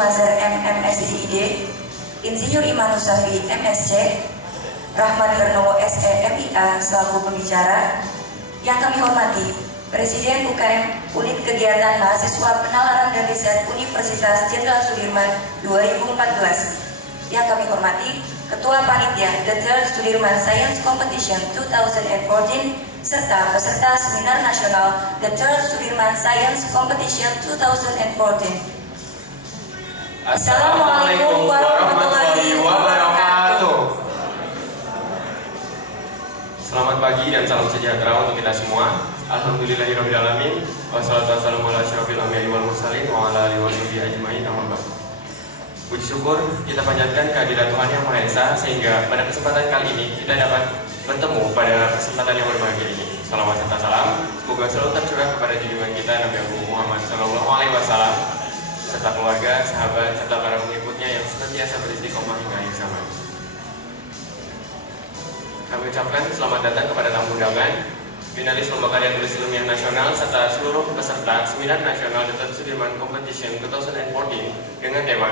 Mazhar MMSID, Insinyur Imanus Safri MSc, Rahmat Hernowo SE MIA selaku pembicara. Yang kami hormati Presiden UKM Unit Kegiatan Mahasiswa Penalaran dan Riset Universitas Jenderal Sudirman 2014. Yang kami hormati Ketua Panitia The Third Sudirman Science Competition 2014 serta peserta Seminar Nasional The Third Sudirman Science Competition 2014. Assalamualaikum warahmatullahi wabarakatuh. Selamat pagi dan salam sejahtera untuk kita semua. Alhamdulillahirrahmanirrahim. Wassalatu wassalamu ala asyrofil anbiya'i wal mursalin wa ala alihi washabihi ajmain. Amma ba'd. Puji syukur kita panjatkan kehadirat Tuhan Yang Maha Esa sehingga pada kesempatan kali ini kita dapat bertemu pada kesempatan yang berbahagia ini. Salawat serta salam semoga selalu tercurah kepada junjungan kita Nabi Agung Muhammad SAW serta keluarga, sahabat, serta para pengikutnya yang senantiasa beristiqomah hingga akhir zaman. Kami ucapkan selamat datang kepada tamu undangan, finalis Lomba Karya Tulis Ilmiah Nasional serta seluruh peserta Seminar Nasional The Third Sudirman Competition 2014 dengan tema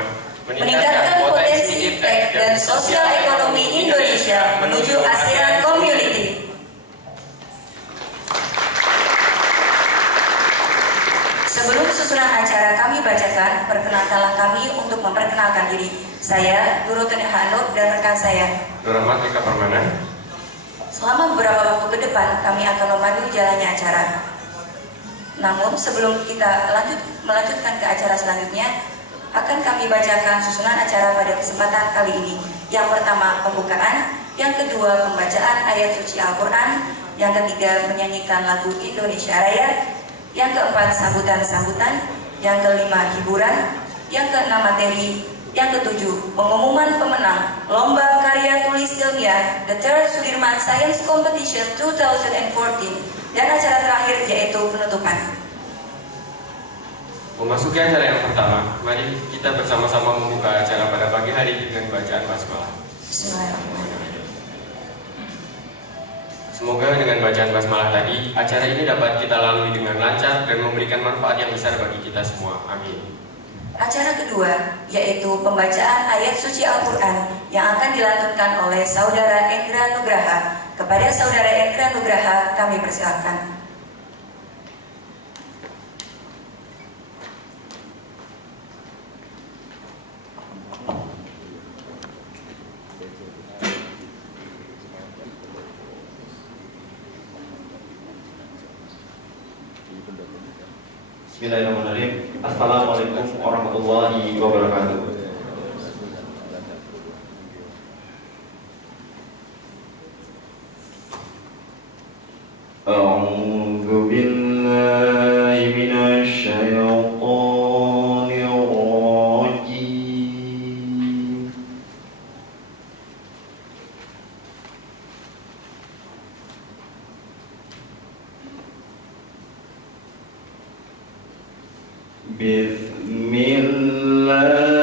Meningkatkan potensi iptek dan sosial ekonomi Indonesia menuju ASEAN Community. Sebelum susunan acara kami bacakan, perkenalkanlah kami untuk memperkenalkan diri. Saya, Guru Tengah Hanuk dan rekan saya, Rahmat Eka Permana. Selama beberapa waktu ke depan, kami akan memandu jalannya acara. Namun, sebelum kita melanjutkan ke acara selanjutnya, akan kami bacakan susunan acara pada kesempatan kali ini. Yang pertama, pembukaan. Yang kedua, pembacaan ayat suci Al-Quran. Yang ketiga, menyanyikan lagu Indonesia Raya. Yang keempat, sambutan-sambutan. Yang kelima, hiburan. Yang keenam, materi. Yang ketujuh, pengumuman pemenang Lomba Karya Tulis Ilmiah The Third Sudirman Science Competition 2014. Dan acara terakhir yaitu penutupan. Memasuki acara yang pertama, mari kita bersama-sama membuka acara pada pagi hari dengan bacaan basmalah. Bismillahirrahmanirrahim. Semoga dengan bacaan basmalah tadi, acara ini dapat kita lalui dengan lancar dan memberikan manfaat yang besar bagi kita semua. Amin. Acara kedua yaitu pembacaan ayat suci Al-Quran yang akan dilantunkan oleh Saudara Endra Nugraha. Kepada Saudara Endra Nugraha kami persilakan. Bismillahirrahmanirrahim. Assalamualaikum warahmatullahi wabarakatuh. A'udzu billahi minasy syaithanir rajim. Bismillahirrahmanirrahim.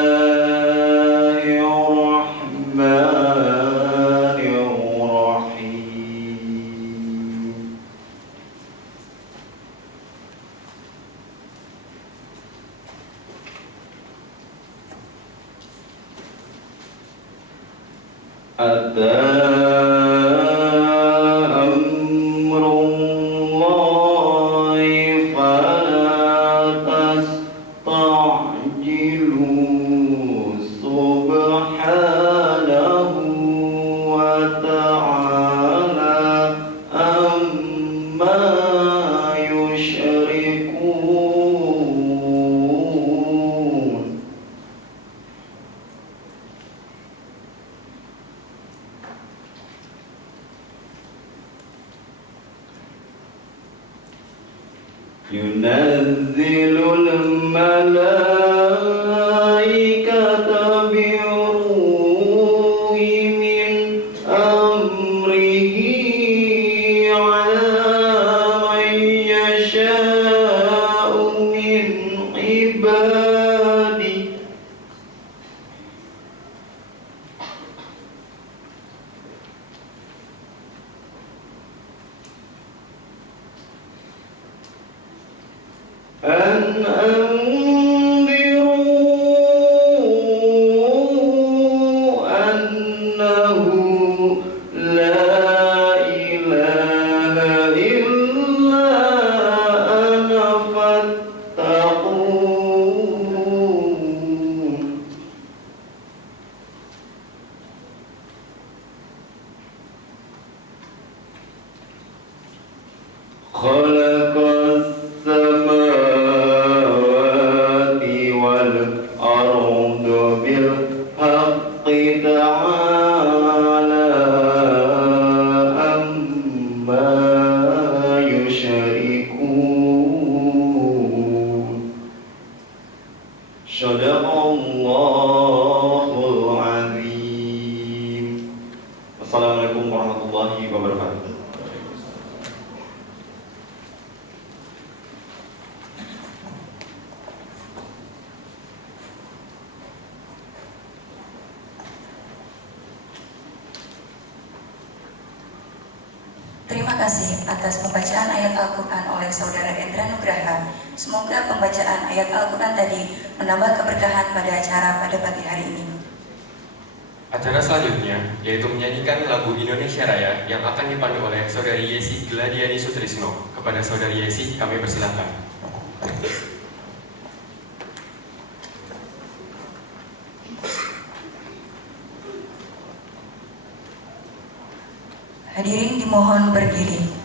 الأرض بالحق تعالى عما يشركون صدق الله العظيم. Assalamualaikum warahmatullahi wabarakatuh. Terima kasih atas pembacaan ayat Al-Quran oleh Saudara Endra Nugraha. Semoga pembacaan ayat Al-Quran tadi menambah keberkahan pada acara pada pagi hari ini. Acara selanjutnya yaitu menyanyikan lagu Indonesia Raya yang akan dipandu oleh Saudari Yesi Gladiani Sutrisno. Kepada Saudari Yesi kami persilakan. Hadirin dimohon berdiri.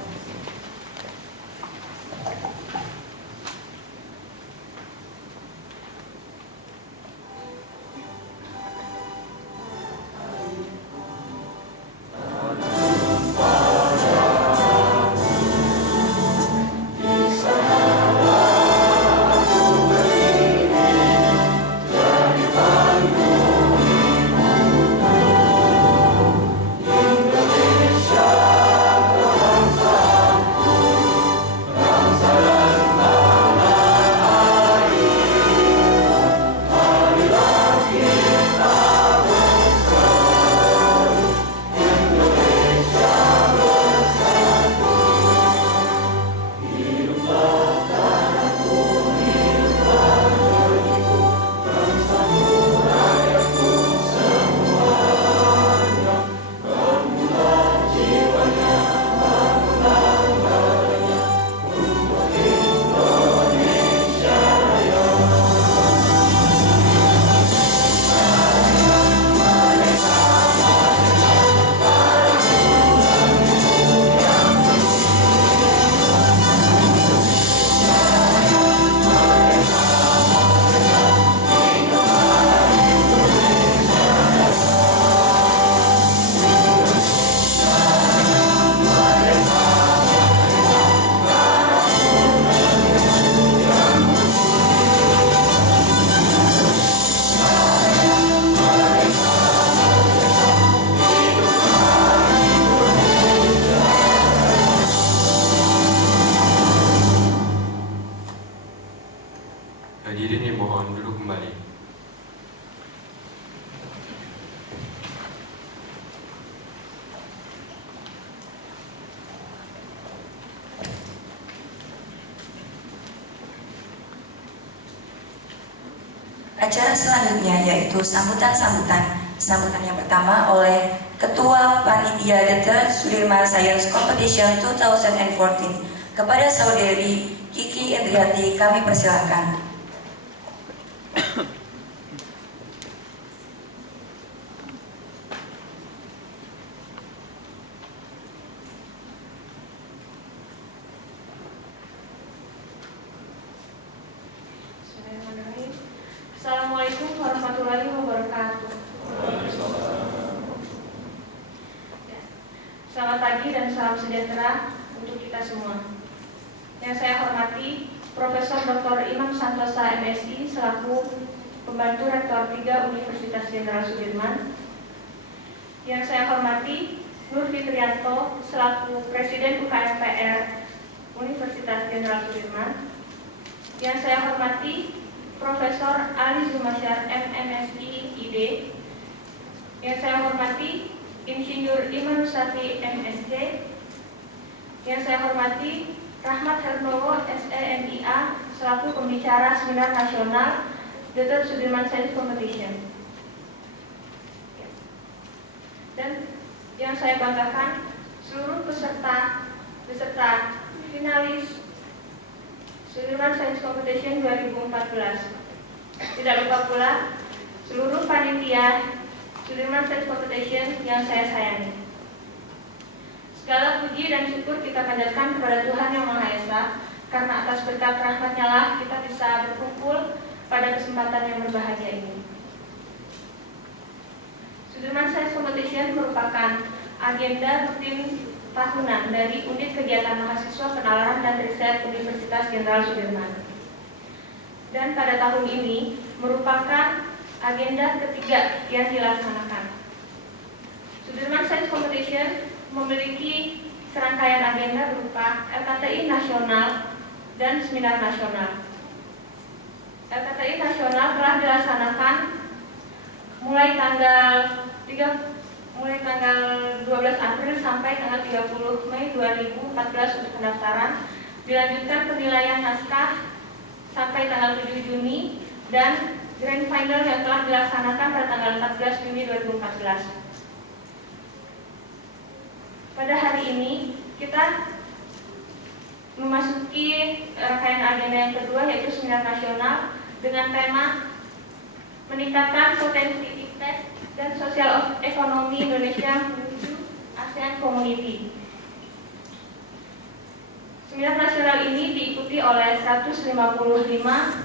Hadirin dimohon duduk kembali. Acara selanjutnya yaitu sambutan yang pertama oleh Ketua Panitia The Third Sudirman Science Competition 2014. Kepada Saudari Kiki Endriati kami persilahkan. Assalamualaikum warahmatullahi wabarakatuh. Selamat pagi dan salam sejahtera untuk kita semua. Yang saya hormati Profesor Dr. Imam Santosa MSI selaku Pembantu Rektor 3 Universitas Jenderal Sudirman. Yang saya hormati Nur Fitrianto selaku Presiden UKMPR Universitas Jenderal Sudirman. Yang saya hormati Profesor Ali Zumasyar MMSI ID. Yang saya hormati Insinyur Iman Safi MSc. Yang saya hormati Rahmat Hernowo SEMIA selaku pembicara seminar nasional The Third Sudirman Science Competition. Dan yang saya banggakan seluruh peserta finalis Sudirman Science Competition 2014. Tidak lupa pula seluruh panitia Sudirman Science Competition yang saya sayangi. Segala puji dan syukur kita panjatkan kepada Tuhan Yang Maha Esa, karena atas berkat rahmat-Nya lah kita bisa berkumpul pada kesempatan yang berbahagia ini. Sudirman Science Competition merupakan agenda rutin tahunan dari Unit Kegiatan Mahasiswa Penalaran dan Riset Universitas Jenderal Sudirman. Dan pada tahun ini merupakan agenda ketiga yang dilaksanakan. Sudirman Science Competition memiliki serangkaian agenda berupa LKTI nasional dan seminar nasional. LKTI nasional telah dilaksanakan mulai tanggal 12 April sampai tanggal 30 Mei 2014 untuk pendaftaran. Dilanjutkan penilaian naskah sampai tanggal 7 Juni dan grand final yang telah dilaksanakan pada tanggal 14 Juni 2014. Pada hari ini kita memasuki rangkaian agenda yang kedua, yaitu seminar nasional dengan tema meningkatkan potensi iptek dan sosial ekonomi Indonesia menuju ASEAN Community. Seminar nasional ini diikuti oleh 155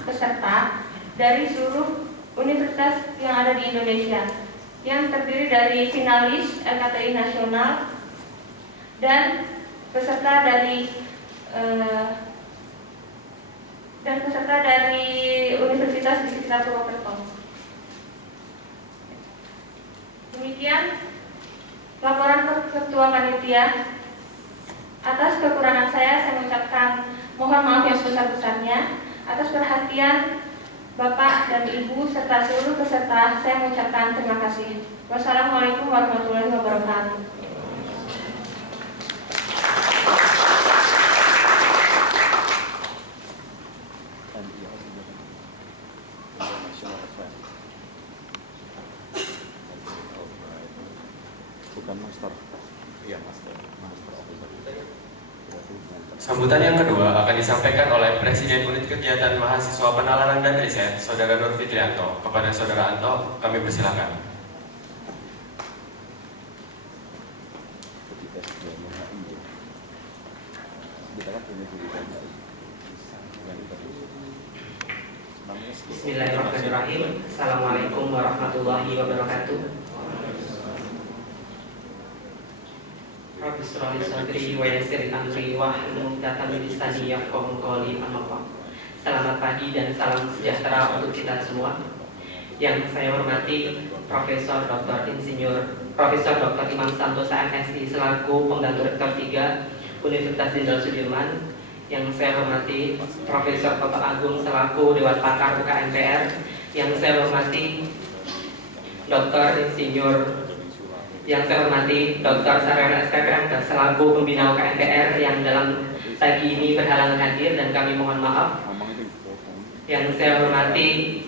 peserta dari seluruh universitas yang ada di Indonesia, yang terdiri dari finalis LKTI nasional dan peserta dari universitas di sekitar Purwokerto. Demikian laporan Ketua Panitia. Atas kekurangan saya mengucapkan mohon maaf yang sebesar-besarnya. Atas perhatian Bapak dan Ibu serta seluruh peserta, saya mengucapkan terima kasih. Wassalamualaikum warahmatullahi wabarakatuh. Sambutan yang kedua akan disampaikan oleh Presiden Unit Kegiatan Mahasiswa Penalaran dan Riset, Saudara Nur Fitrianto. Kepada Saudara Anto, kami persilakan. Bismillahirrahmanirrahim. Assalamualaikum warahmatullahi wabarakatuh. Rabbi shrah li sadri wa yassir li amri wahlul 'uqdatam min lisani yafqahu qawli. Amma ba'd. Selamat pagi dan salam sejahtera untuk kita semua. Yang saya hormati Profesor Dr. Imam Santosa MSI selaku Pengganti Rektor 3 Universitas Jenderal Sudirman. Yang saya hormati Profesor Dr. Agung selaku Dewan Pakar UKMPR. Yang saya hormati Yang saya hormati Dr. Saryono SKPM selaku Pembina UKMPR yang dalam pagi ini berhalangan hadir dan kami mohon maaf. Yang saya hormati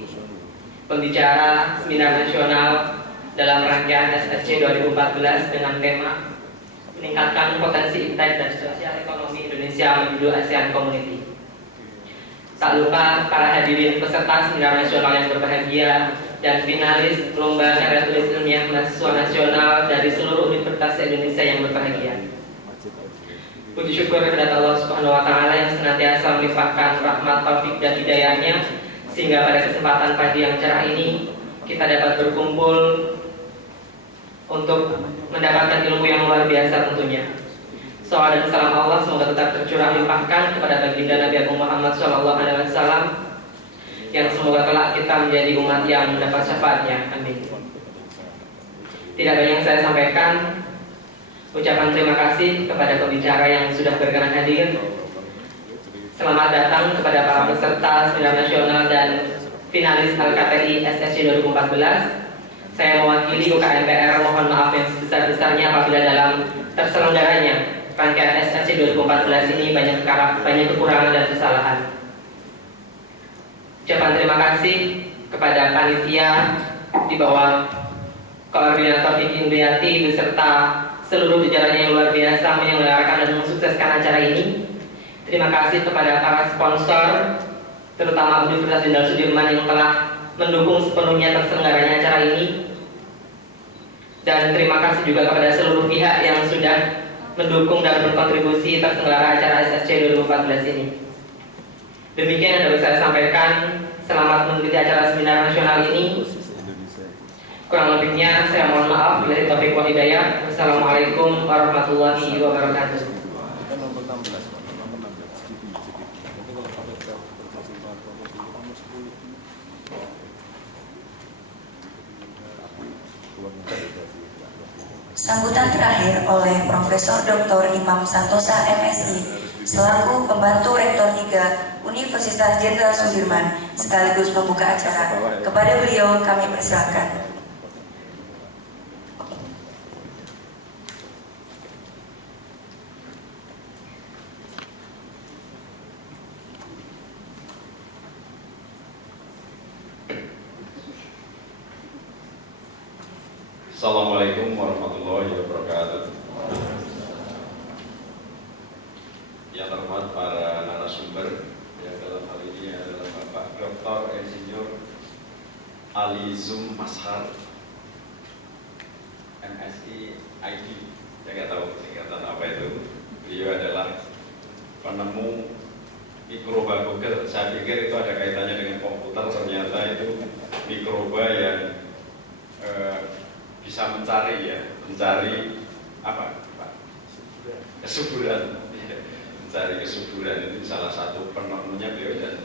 pembicara seminar nasional dalam rangkaian SSC 2014 dengan tema meningkatkan potensi iptek dan sosial ekonomi Indonesia menuju ASEAN Community. Tak lupa para hadirin peserta seminar nasional yang berbahagia dan finalis lomba karya tulis ilmiah mahasiswa nasional dari seluruh universitas Indonesia yang berbahagia. Puji syukur kepada Allah Subhanahu wa Ta'ala yang senantiasa melimpahkan rahmat, taufik dan hidayahnya sehingga pada kesempatan pagi yang cerah ini kita dapat berkumpul untuk mendapatkan ilmu yang luar biasa tentunya. Salawat dan salam Allah semoga tetap tercurah limpahkan kepada baginda Nabi Agung Muhammad SAW yang semoga kelak kita menjadi umat yang mendapat syafaatnya. Amin. Tidak banyak yang saya sampaikan. Ucapan terima kasih kepada pembicara yang sudah berkenan hadir. Selamat datang kepada para peserta seminar nasional dan finalis LKTI SSC 2014. Saya mewakili UKMPR mohon maaf yang sebesar-besarnya apabila dalam terselenggaranya rangkaian SSC 2014 ini banyak kekurangan dan kesalahan. Ucapan terima kasih kepada panitia di bawah koordinator Kiki Indriati beserta seluruh jajarannya yang luar biasa menyelenggarakan dan mensukseskan acara ini. Terima kasih kepada para sponsor, terutama Universitas Jenderal Sudirman yang telah mendukung sepenuhnya terselenggaranya acara ini. Dan terima kasih juga kepada seluruh pihak yang sudah mendukung dan berkontribusi terselenggara acara SSC 2014 ini. Demikian yang dapat saya sampaikan. selamat mengikuti acara seminar nasional ini. Kurang lebihnya saya mohon maaf. Billahi taufiq wal hidayah. Wassalamualaikum warahmatullahi wabarakatuh. Sambutan terakhir oleh Profesor Dr. Imam Santosa MSI selaku pembantu Rektor 3 Universitas Jenderal Sudirman sekaligus membuka acara. Kepada beliau kami persilakan. Assalamualaikum warahmatullahi wabarakatuh. Yang terhormat para narasumber, yang dalam hal ini adalah Bapak Dr. Insinyur Ali Zum Mashar, MSI ID. Saya nggak tahu singkatan apa itu. Beliau adalah penemu mikroba Google. Saya pikir itu ada kaitannya dengan komputer, ternyata itu mikroba yang bisa mencari apa Pak? Kesuburan. Mencari kesuburan itu salah satu penemunya beliau dan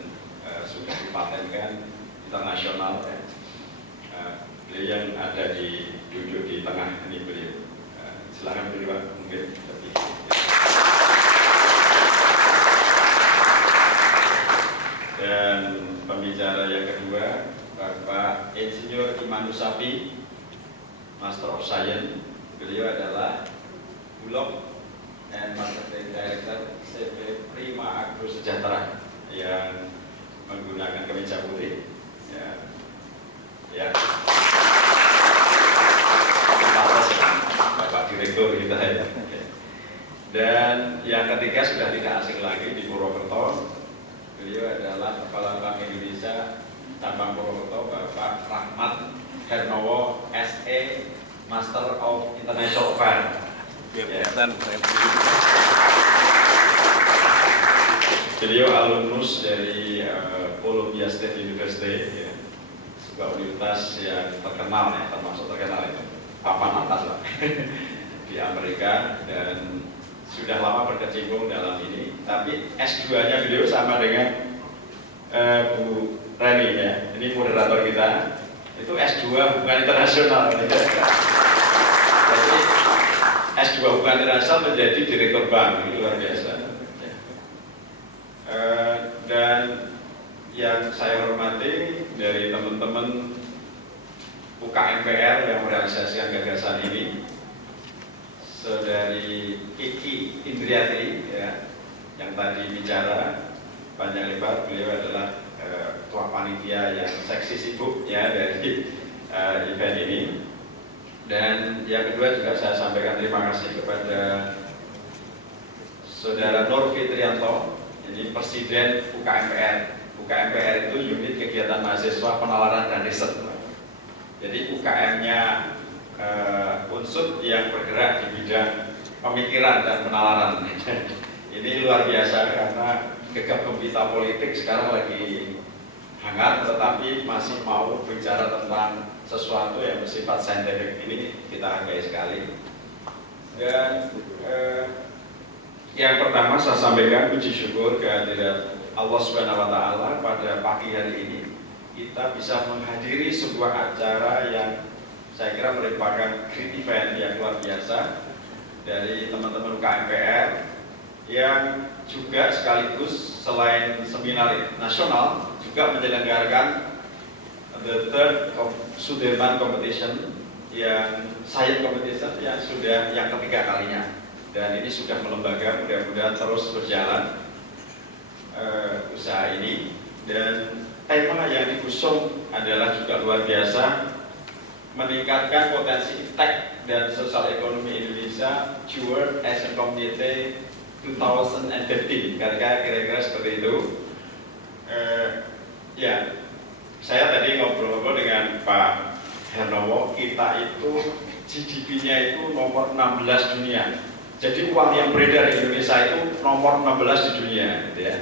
sudah dipatenkan internasional. Beliau yang ada duduk di tengah ini beliau. Silakan beliau mungkin lebih. Dan pembicara yang kedua Bapak Insinyur Imanus Safi, Master of Science. Beliau adalah Bulog and Marketing Director CV Prima Agro Sejahtera yang menggunakan kemeja putih. Ya. Bapak Direktur kita ya. Dan yang ketiga sudah tidak asing lagi di Purwokerto. Beliau adalah Kepala Bank Indonesia Cabang Purwokerto, Bapak Rahmat Hernowo SE, Master of International Affairs. Beliau alumnus dari Columbia State University, sebuah universitas yang terkenal ya, termasuk terkenal itu papan atas lah di Amerika, dan sudah lama berkecimpung dalam ini. Tapi S2-nya beliau sama dengan Bu Reni ya, ini moderator kita. Itu S2 hubungan internasional. Jadi S2 hubungan internasional menjadi direktur bank, ini luar biasa. Dan yang saya hormati dari teman-teman UKMPR yang merealisasikan gagasan ini, Saudari Kiki Indriati ya, yang tadi bicara panjang lebar. Beliau adalah ketua panitia yang seksi sibuk ya dari event ini. Dan yang kedua juga saya sampaikan terima kasih kepada Saudara Nur Fitrianto, ini Presiden UKMPR. UKMPR itu unit kegiatan mahasiswa penalaran dan riset. Jadi UKM-nya unsur yang bergerak di bidang pemikiran dan penalaran. Ini luar biasa karena gegap gempita politik sekarang lagi hangat, tetapi masih mau bicara tentang sesuatu yang bersifat saintifik, ini kita hargai sekali. Dan yang pertama saya sampaikan puji syukur kehadirat Allah Subhanahu wa Ta'ala pada pagi hari ini kita bisa menghadiri sebuah acara yang saya kira merupakan great event yang luar biasa dari teman-teman UKMPR yang juga sekaligus selain seminar nasional juga menyelenggarakan the third Sudirman Competition, yang science competition yang sudah yang ketiga kalinya, dan ini sudah melembaga, mudah-mudahan terus berjalan usaha ini. Dan tema yang diusung adalah juga luar biasa, meningkatkan potensi tech dan sosial ekonomi Indonesia Steward as a Community 2015, kira-kira seperti itu. Ya, saya tadi ngobrol-ngobrol dengan Pak Hernowo, kita itu GDP-nya itu nomor 16 dunia. Jadi uang yang beredar di Indonesia itu nomor 16 di dunia, gitu ya.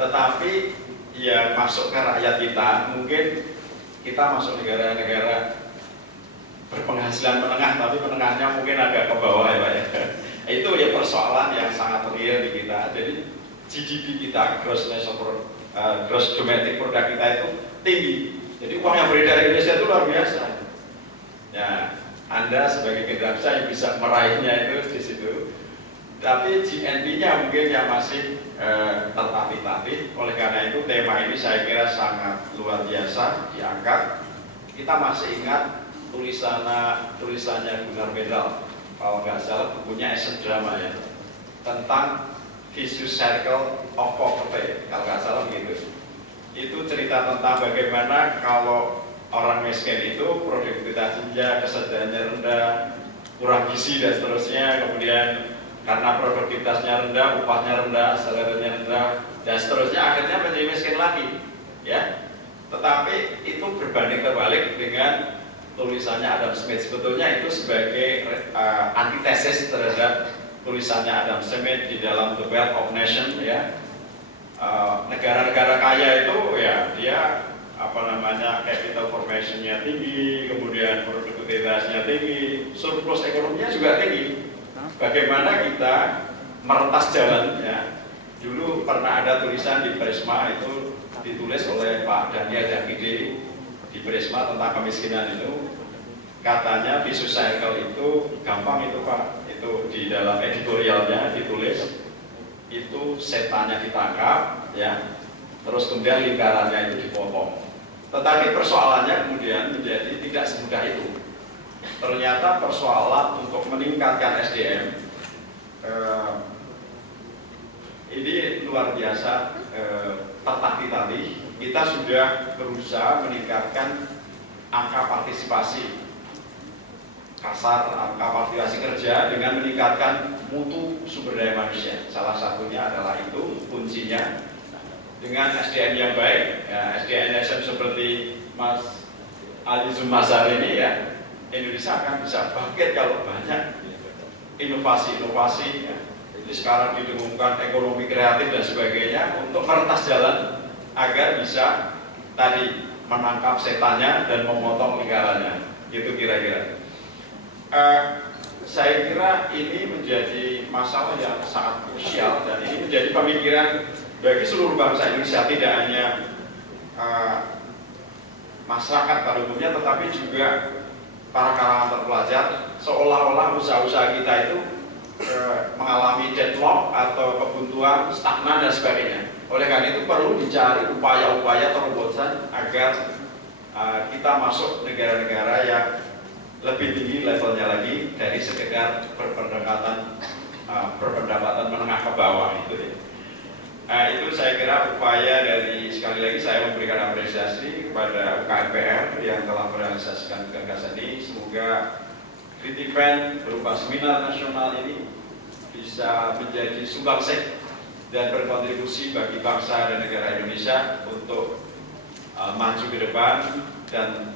Tetapi yang masuk ke rakyat kita, mungkin kita masuk negara-negara berpenghasilan menengah, tapi menengahnya mungkin agak ke bawah ya Pak ya. Itu ya persoalan yang sangat real di kita. Jadi GDP kita, gross domestic product kita itu tinggi. Jadi uang yang beredar di Indonesia itu luar biasa. Ya, Anda sebagai generasi yang bisa meraihnya itu di situ. Tapi GNP-nya mungkin yang masih tertatih-tatih. Oleh karena itu tema ini saya kira sangat luar biasa diangkat. Kita masih ingat tulisannya Gunnar Medal, kalau nggak salah bukunya Essence Drama ya, tentang vicious circle of poverty, kalau nggak salah begitu. Itu cerita tentang bagaimana kalau orang miskin itu produktivitasnya, kesadarannya rendah, kurang gizi dan seterusnya, kemudian karena produktivitasnya rendah, upahnya rendah, salarinya rendah, dan seterusnya, akhirnya menjadi miskin lagi, ya. Tetapi itu berbanding terbalik dengan tulisannya Adam Smith. Sebetulnya itu sebagai antitesis terhadap tulisannya Adam Smith di dalam The Wealth of Nation, ya. Negara-negara kaya itu ya dia capital formation-nya tinggi, kemudian produktivitasnya tinggi, surplus ekonominya juga tinggi. Bagaimana kita meretas jalan, ya. Dulu pernah ada tulisan di Prisma, itu ditulis oleh Pak Daniel Dakide di Prisma tentang kemiskinan itu. Katanya vicious cycle itu gampang itu Pak, itu di dalam editorialnya ditulis itu setannya ditangkap, ya, terus kemudian lingkarannya itu dipotong. Tetapi persoalannya kemudian menjadi tidak semudah itu. Ternyata persoalan untuk meningkatkan SDM ini luar biasa tertatih-tatih. Kita sudah berusaha meningkatkan angka partisipasi kasar, angka partisipasi kerja dengan meningkatkan mutu sumber daya manusia. Salah satunya adalah itu kuncinya. Dengan SDM yang baik, ya, SDM seperti Mas Ali Zumazar ini, ya, Indonesia akan bisa bangkit kalau banyak inovasi-inovasi, ya. Jadi sekarang didengungkan ekonomi kreatif dan sebagainya untuk meretas jalan agar bisa tadi menangkap setannya dan memotong lingkarannya. Gitu kira-kira. Saya kira ini menjadi masalah yang sangat krusial dan ini menjadi pemikiran bagi seluruh bangsa Indonesia, tidak hanya masyarakat pada umumnya, tetapi juga para kalangan terpelajar. Seolah-olah usaha-usaha kita itu mengalami deadlock atau kebuntuan, stagnan dan sebagainya. Oleh karena itu perlu dicari upaya-upaya terobosan agar kita masuk negara-negara yang lebih tinggi levelnya lagi dari sekedar berpendapatan menengah ke bawah itu ya. Itu saya kira upaya dari, sekali lagi saya memberikan apresiasi kepada UKMPR yang telah merealisasikan gagasan ini. Semoga Great Event berupa seminar nasional ini bisa menjadi sumbangsih dan berkontribusi bagi bangsa dan negara Indonesia untuk maju ke depan dan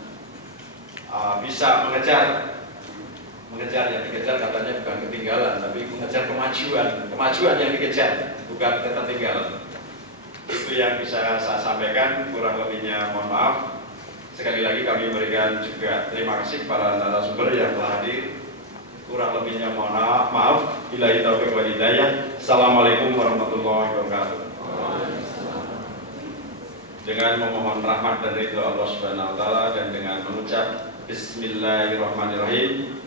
bisa mengejar yang dikejar, katanya bukan ketinggalan, tapi mengejar kemajuan yang dikejar, bukan ketertinggalan. Itu yang bisa saya sampaikan, kurang lebihnya mohon maaf. Sekali lagi kami memberikan juga terima kasih para narasumber yang telah hadir. Kurang lebihnya mohon maaf. Billahi taufiq wal hidayah. Assalamualaikum warahmatullahi wabarakatuh. Dengan memohon rahmat dan ridho Allah Subhanahu wa taala dan dengan mengucap Bismillahirrahmanirrahim.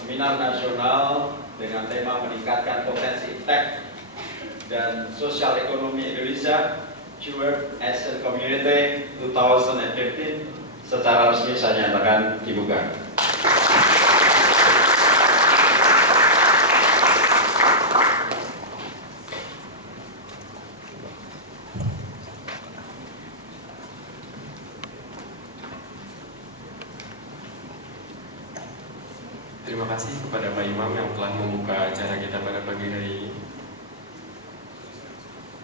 Seminar nasional dengan tema meningkatkan potensi tech dan sosial ekonomi Indonesia, Steward as a Community 2015 secara resmi saya nyatakan dibuka. Terima kasih kepada Pak Imam yang telah membuka acara kita pada pagi hari ini.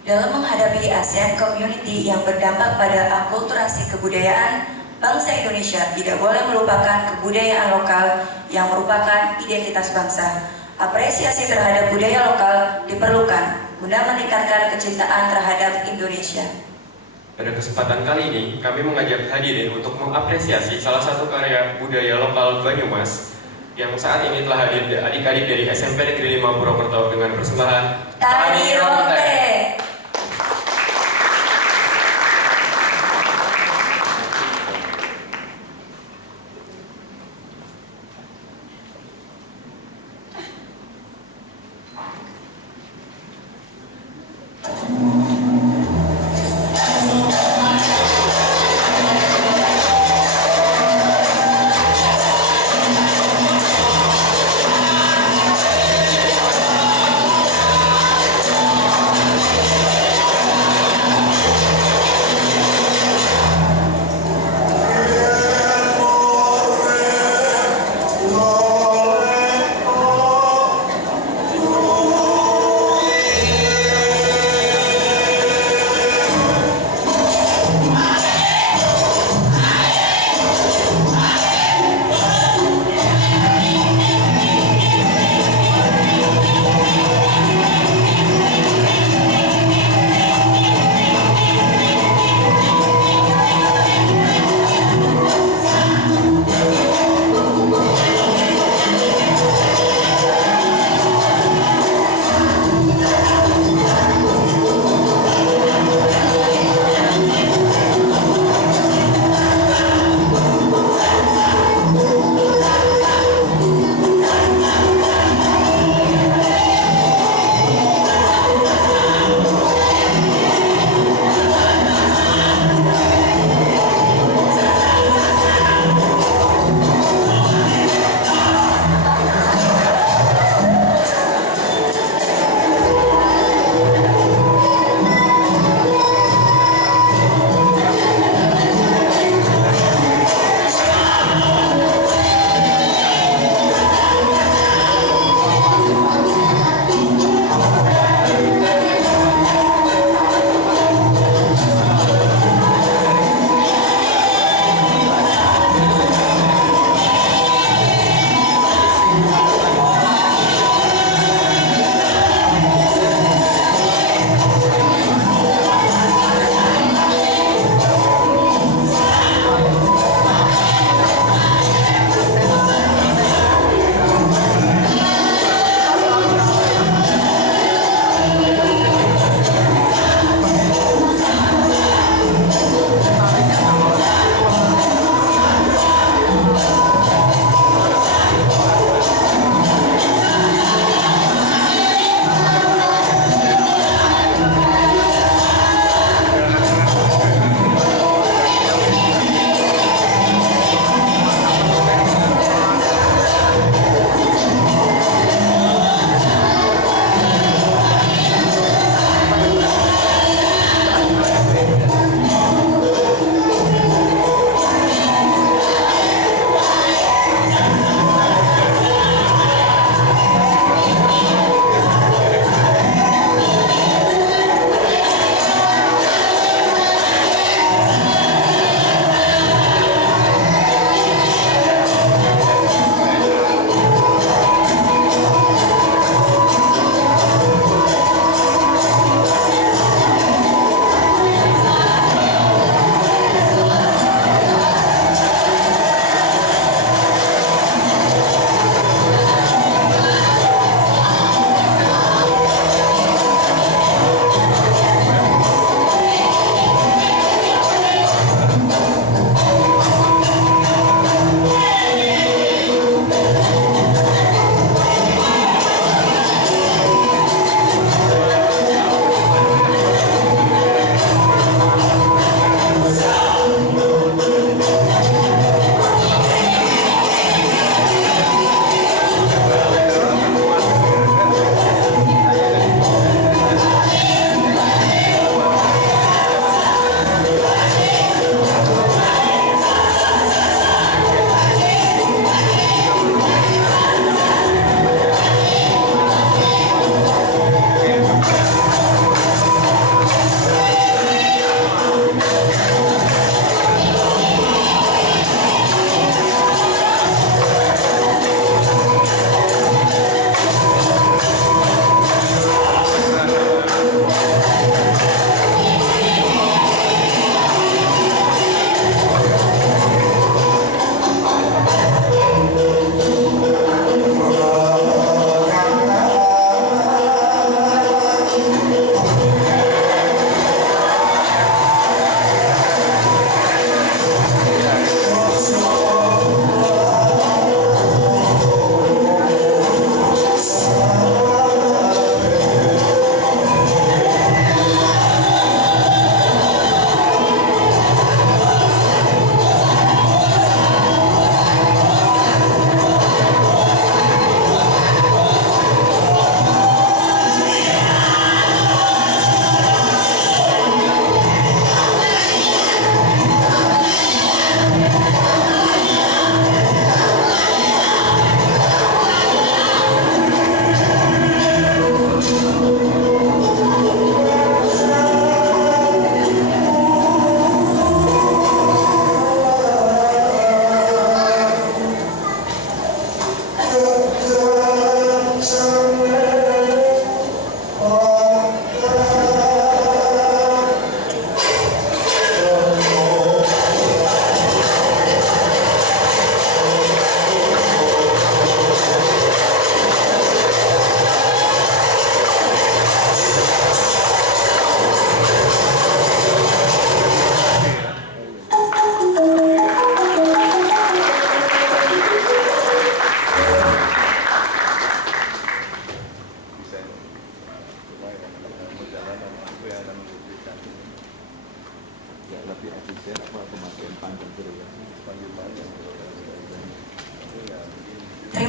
Dalam menghadapi ASEAN Community yang berdampak pada akulturasi kebudayaan, bangsa Indonesia tidak boleh melupakan kebudayaan lokal yang merupakan identitas bangsa. Apresiasi terhadap budaya lokal diperlukan guna meningkatkan kecintaan terhadap Indonesia. Pada kesempatan kali ini, kami mengajak hadirin untuk mengapresiasi salah satu karya budaya lokal Banyumas yang saat ini telah hadir adik-adik dari SMP Negeri 5 Purwokerto dengan persembahan Tari Ronte.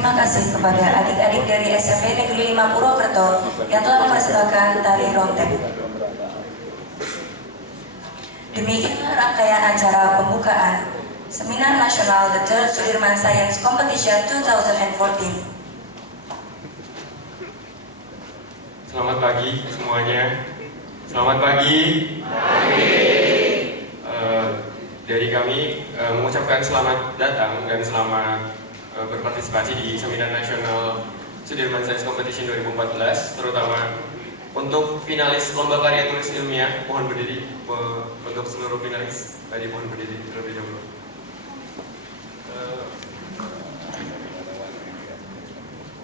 Terima kasih kepada adik-adik dari SMP Negeri 5 Purwokerto yang telah mempersembahkan tari rontek. Demikianlah rangkaian acara pembukaan Seminar Nasional The Third Sudirman Science Competition 2014. Selamat pagi semuanya. Selamat pagi. Dari kami mengucapkan selamat datang dan selamat berpartisipasi di Seminar Nasional Sudirman Science Competition 2014, terutama untuk finalis lomba karya tulis ilmiah. Mohon berdiri untuk seluruh finalis. Tadi mohon berdiri terlebih dahulu.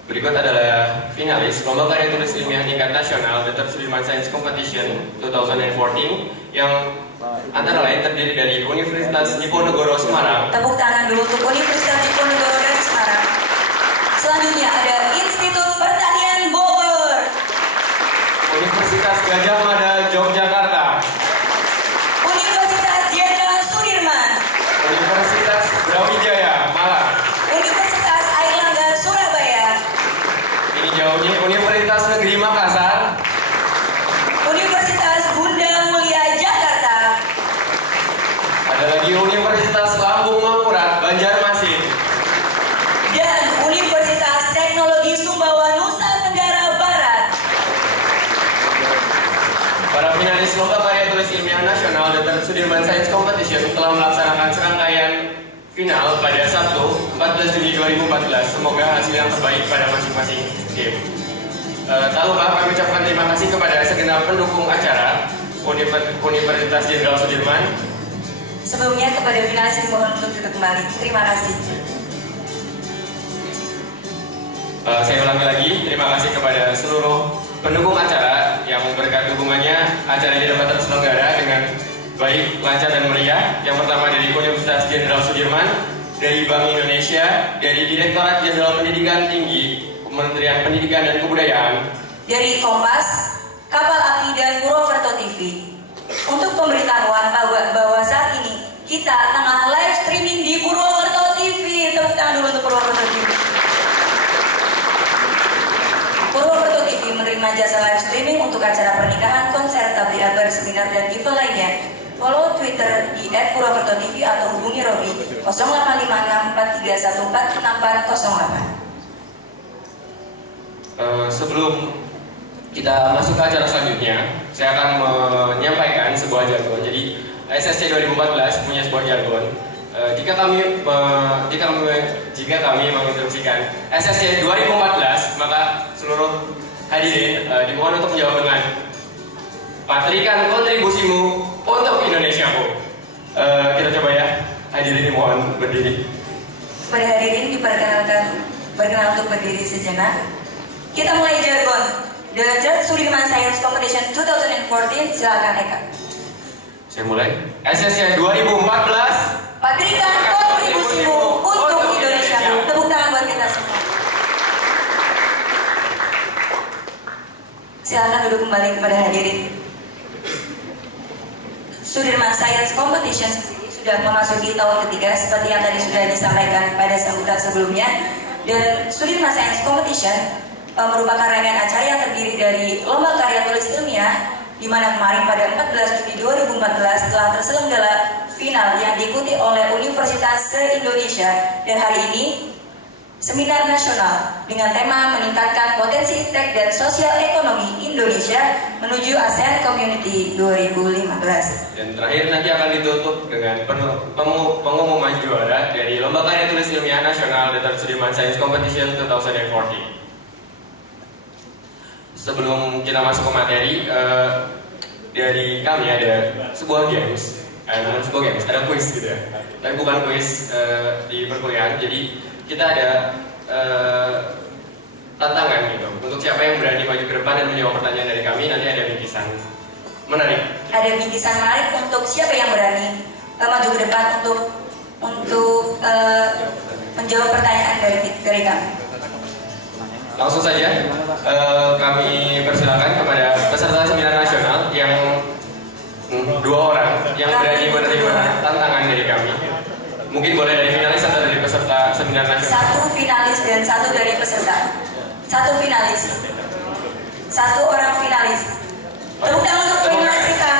Berikut adalah finalis lomba karya tulis ilmiah tingkat nasional The Third Sudirman Science Competition 2014 yang antara lain terdiri dari Universitas Diponegoro Semarang. Tepuk tangan dulu untuk Universitas Diponegoro dari Semarang. Selanjutnya ada Institut Pertanian Bogor, Universitas Gajah Mada Yogyakarta, Universitas Jenderal Sudirman, Universitas Brawijaya Malang. Universitas Airlangga Surabaya, Ini jauhnya Universitas Negeri Makassar, Universitas Bunda Mulia Jakarta, ada lagi Universitas Lambung Mangkurat Banjarmasin, dan Universitas Teknologi Sumbawa Nusa Tenggara Barat. Para finalis lomba karya tulis ilmiah nasional The Third Sudirman Science Competition telah melaksanakan serangkaian final pada Sabtu 14 Juni 2014. Semoga hasil yang terbaik pada masing-masing tim. Tak lupa kami ucapkan terima kasih kepada segenap pendukung acara Universitas Jenderal Sudirman. Sebelumnya kepada finalis dimohon untuk duduk kembali. Terima kasih. Saya ulangi lagi, terima kasih kepada seluruh pendukung acara yang berkat dukungannya acara ini dapat terselenggara dengan baik, lancar dan meriah. Yang pertama dari Universitas Jenderal Sudirman, dari Bank Indonesia, dari Direktorat Jenderal Pendidikan Tinggi, Kementerian Pendidikan dan Kebudayaan, Dari Kompas, Kapal Api dan Purwokerto TV. Untuk pemberitahuan bahwa saat ini kita tengah live streaming di Purwokerto TV. Tepuk tangan dulu untuk Purwokerto TV. Purwokerto TV menerima jasa live streaming untuk acara pernikahan, konser, tablik akbar, seminar, dan event lainnya. Follow Twitter di @purwokerto TV atau hubungi Robi 0856431448. Sebelum kita masuk ke acara selanjutnya, saya akan menyampaikan sebuah jargon. Jadi SSC 2014 punya sebuah jargon. Jika kami menginstruksikan SSC 2014, maka seluruh hadirin dimohon untuk menjawab dengan patrikan kontribusimu untuk Indonesiaku. Kita coba ya, hadirin dimohon berdiri. Kepada hadirin diperkenalkan untuk berdiri sejenak. Kita mulai jargon. The Third Sudirman Science Competition 2014. Silakan Eka. Saya mulai. SSC 2014. Patrikan kontribusimu untuk Indonesia. Tepuk tangan buat kita semua. Silakan duduk kembali kepada hadirin. Sudirman Science Competition sudah memasuki tahun ketiga seperti yang tadi sudah disampaikan pada sambutan sebelumnya. Dan Sudirman Science Competition merupakan rangkaian acara yang terdiri dari lomba karya tulis ilmiah, di mana kemarin pada 14 Juni 2014 telah terselenggara final yang diikuti oleh Universitas se-Indonesia, dan hari ini seminar nasional dengan tema meningkatkan potensi iptek dan sosial ekonomi Indonesia menuju ASEAN Community 2015. Dan terakhir nanti akan ditutup dengan pengumuman juara dari lomba karya tulis ilmiah nasional The Third Sudirman Science Competition 2014. Sebelum kita masuk ke materi, dari kami ada sebuah games, ada quiz gitu ya. Tapi bukan quiz di perkuliahan, jadi kita ada tantangan gitu. Untuk siapa yang berani maju ke depan dan menjawab pertanyaan dari kami, nanti ada bingkisan menarik. Ada bingkisan menarik untuk siapa yang berani maju ke depan untuk menjawab pertanyaan dari kami. Langsung saja kami persilakan kepada peserta seminar nasional yang 2 orang yang berani menerima tantangan dari kami. Mungkin boleh dari finalis atau dari peserta seminar nasional. Satu finalis finalis dan 1 dari peserta. 1 finalis. 1 orang finalis. Tepuk tangan untuk finalis kita.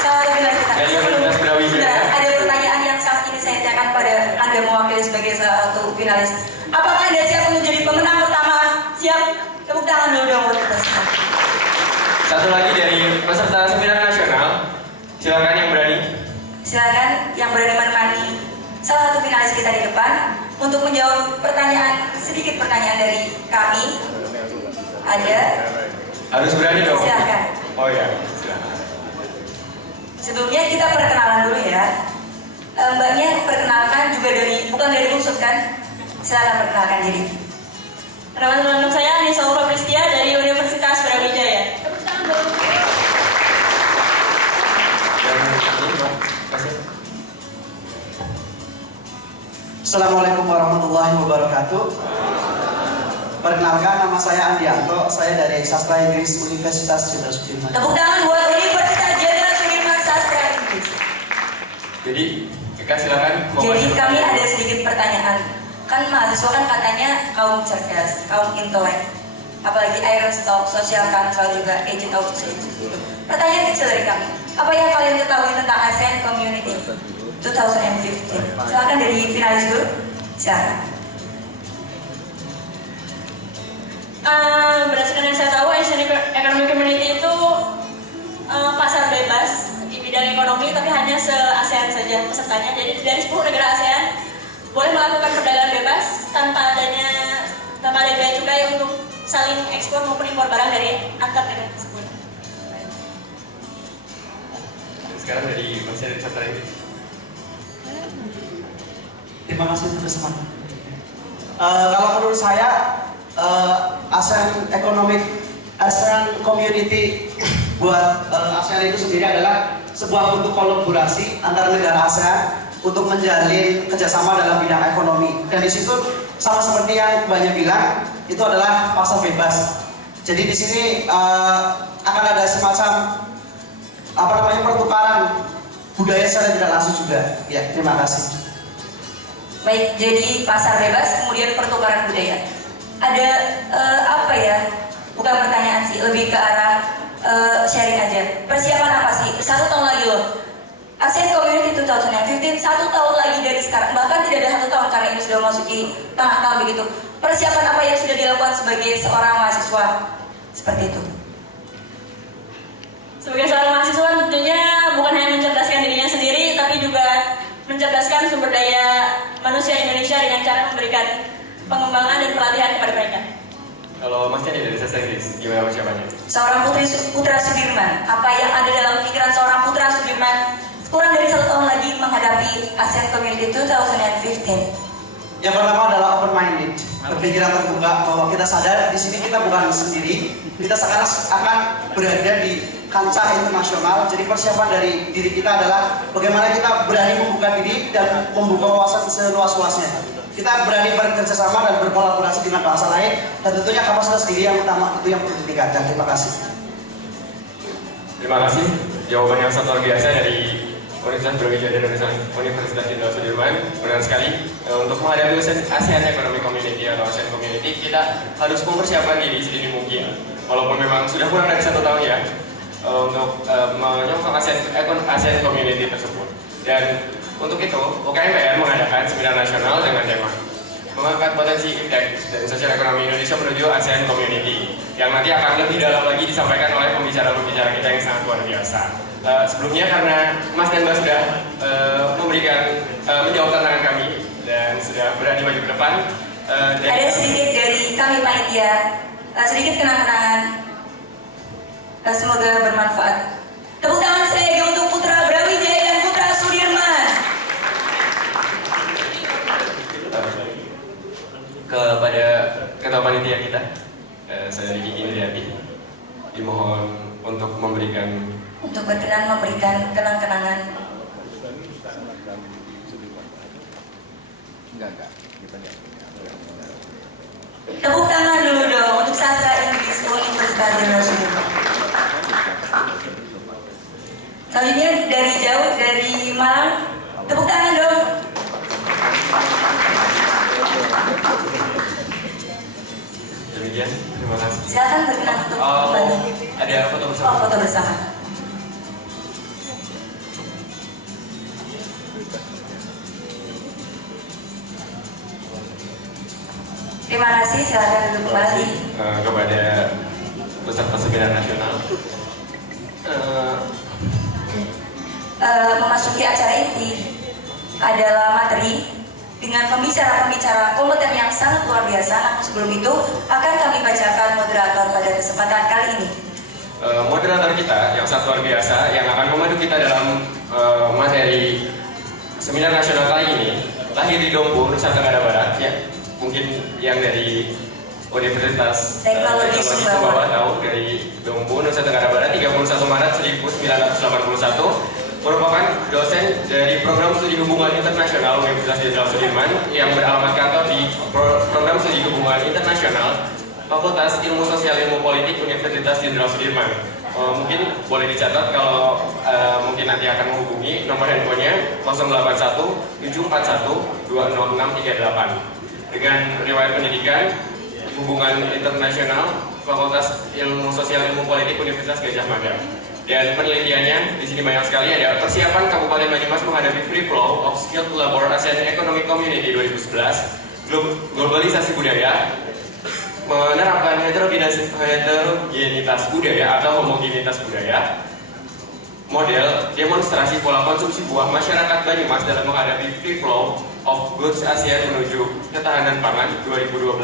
Salah satu finalis kita. Dari Universitas Brawijaya. Ada pertanyaan yang saat ini saya tanyakan pada Anda mewakili sebagai salah satu finalis. Apakah Anda siap untuk jadi pemenang pertama? Siap? Tepuk tangan dulu dong untuk peserta. Satu lagi dari peserta seminar nasional. Silakan yang berani. Silakan yang berani menemani salah satu finalis kita di depan untuk menjawab sedikit pertanyaan dari kami. Ada? Harus berani dong. Silakan. Oh ya, silakan. Sebelumnya kita perkenalan dulu ya. Mbaknya perkenalkan juga bukan dari unsur kan? Silakan perkenalkan diri. Nama saya Anissa Ura Pristia dari Universitas Brawijaya. Assalamualaikum warahmatullahi wabarakatuh. Perkenalkan, nama saya Andianto. Saya dari Sastra Inggris Universitas Jenderal Sudirman. Tepuk tangan buat Universitas Jenderal Sudirman Sastra Inggris. Jadi, Eka silakan. Jadi kami ada sedikit pertanyaan. Kan mahasiswa kan katanya kaum cerdas, kaum intelek. Apalagi Iron Stock, Social Council juga Agent of Change. Pertanyaan kecil dari kami. Apa yang kalian ketahui tentang ASEAN Community 2015? Silakan dari finalis dulu. Silakan. Berdasarkan yang saya tahu, Asian Economic Community itu pasar bebas di bidang ekonomi, tapi hanya se-ASEAN saja pesertanya. Jadi dari 10 negara ASEAN boleh melakukan perdagangan bebas tanpa ada bea cukai untuk saling ekspor maupun impor barang dari antar negara tersebut. Sekarang dari Mas dari Sastra Inggris. Terima kasih untuk kesempatan. Kalau menurut saya, ASEAN Community buat ASEAN itu sendiri adalah sebuah bentuk kolaborasi antara negara ASEAN untuk menjalin kerjasama dalam bidang ekonomi. Dan di situ sama seperti yang banyak bilang, itu adalah pasar bebas. Jadi di sini akan ada semacam pertukaran budaya secara tidak langsung juga. Ya, terima kasih. Baik, jadi pasar bebas kemudian pertukaran budaya. Ada bukan pertanyaan sih, lebih ke arah sharing aja. Persiapan apa sih? 1 tahun lagi loh. ASEAN Community 2015 1 tahun lagi dari sekarang, bahkan tidak ada 1 tahun karena ini sudah memasuki tengah tahun begitu. Persiapan apa yang sudah dilakukan sebagai seorang mahasiswa seperti itu? Sebagai seorang mahasiswa tentunya bukan hanya mencerdaskan dirinya sendiri, tapi juga mencerdaskan sumber daya manusia Indonesia dengan cara memberikan pengembangan dan pelatihan kepada mereka. Kalau Mas Candi dari Sastra Inggris, gimana persiapannya? Seorang putra Sudirman, apa yang ada dalam pikiran seorang putra Sudirman kurang dari 1 tahun lagi menghadapi ASEAN Community 2015? Yang pertama adalah open minded, berpikiran terbuka bahwa kita sadar di sini kita bukan sendiri, kita sekarang akan berada di kancah internasional. Jadi persiapan dari diri kita adalah bagaimana kita berani membuka diri dan membuka wawasan seluas-luasnya. Kita berani bekerja sama dan berkolaborasi dengan bahasa lain, dan tentunya kapasitas diri yang utama itu yang perlu ditingkatkan. Terima kasih. Terima kasih. Jawaban yang sangat luar biasa dari Universitas Brawijaya dan Universitas Jenderal Sudirman. Benar sekali. Untuk menghadapi ASEAN Economic Community atau ASEAN Community, kita harus mempersiapkan diri sedini mungkin. Walaupun memang sudah kurang dari 1 tahun ya, untuk menyongsong ASEAN Community tersebut. Dan untuk itu, UKMPR mengadakan seminar nasional dengan tema mengangkat potensi indeks dari sosial ekonomi Indonesia menuju ASEAN Community, yang nanti akan lebih dalam lagi disampaikan oleh pembicara-pembicara kita yang sangat luar biasa. Sebelumnya karena Mas dan Mbak sudah menjawab tantangan kami dan sudah berani maju ke depan. Ada sedikit dari kami panitia, sedikit kenang-kenangan. Semoga bermanfaat. Tepuk tangan sekali lagi untuk Putra Brawijaya dan Putra Sudirman. Kepada ketua panitia kita, saya Diki Indriati, dimohon untuk berkenan memberikan kenang-kenangan. Tepuk tangan dulu dong untuk Sastra Inggris Universitas Jenderal Sudirman. Selanjutnya dari jauh, dari Malang, tepuk tangan dong. sekian. Terima kasih. Silakan berkenan untuk kembali. Ada foto bersama. Oh, foto bersama. Terima kasih, silakan duduk kembali. Kepada peserta seminar nasional. Memasuki acara inti adalah materi dengan pembicara-pembicara kompeten yang sangat luar biasa. Namun sebelum itu akan kami bacakan moderator pada kesempatan kali ini. Moderator kita yang sangat luar biasa yang akan memandu kita dalam materi seminar nasional kali ini lahir di Dompu, Nusa Tenggara Barat, ya. Mungkin yang dari Universitas Teknologi Sumbawa tahu, dari Dompu, Nusa Tenggara Barat, 31 Maret 1981, merupakan dosen dari Program Studi Hubungan Internasional Universitas Jenderal Sudirman yang beralamat kantor di Program Studi Hubungan Internasional Fakultas Ilmu Sosial Ilmu Politik Universitas Jenderal Sudirman. Mungkin boleh dicatat kalau mungkin nanti akan menghubungi nomor handphonenya 081 741 20638. Dengan riwayat pendidikan Hubungan Internasional Fakultas Ilmu Sosial Ilmu Politik Universitas Gajah Mada. Dan penelitiannya di sini banyak sekali. Ada persiapan Kabupaten Banyumas menghadapi Free Flow of Skilled Labor ASEAN Economic Community 2011, globalisasi budaya, menerapkan heterogenitas budaya atau homogenitas budaya, model demonstrasi pola konsumsi buah masyarakat Banyumas dalam menghadapi Free Flow of Goods ASEAN menuju ketahanan pangan 2012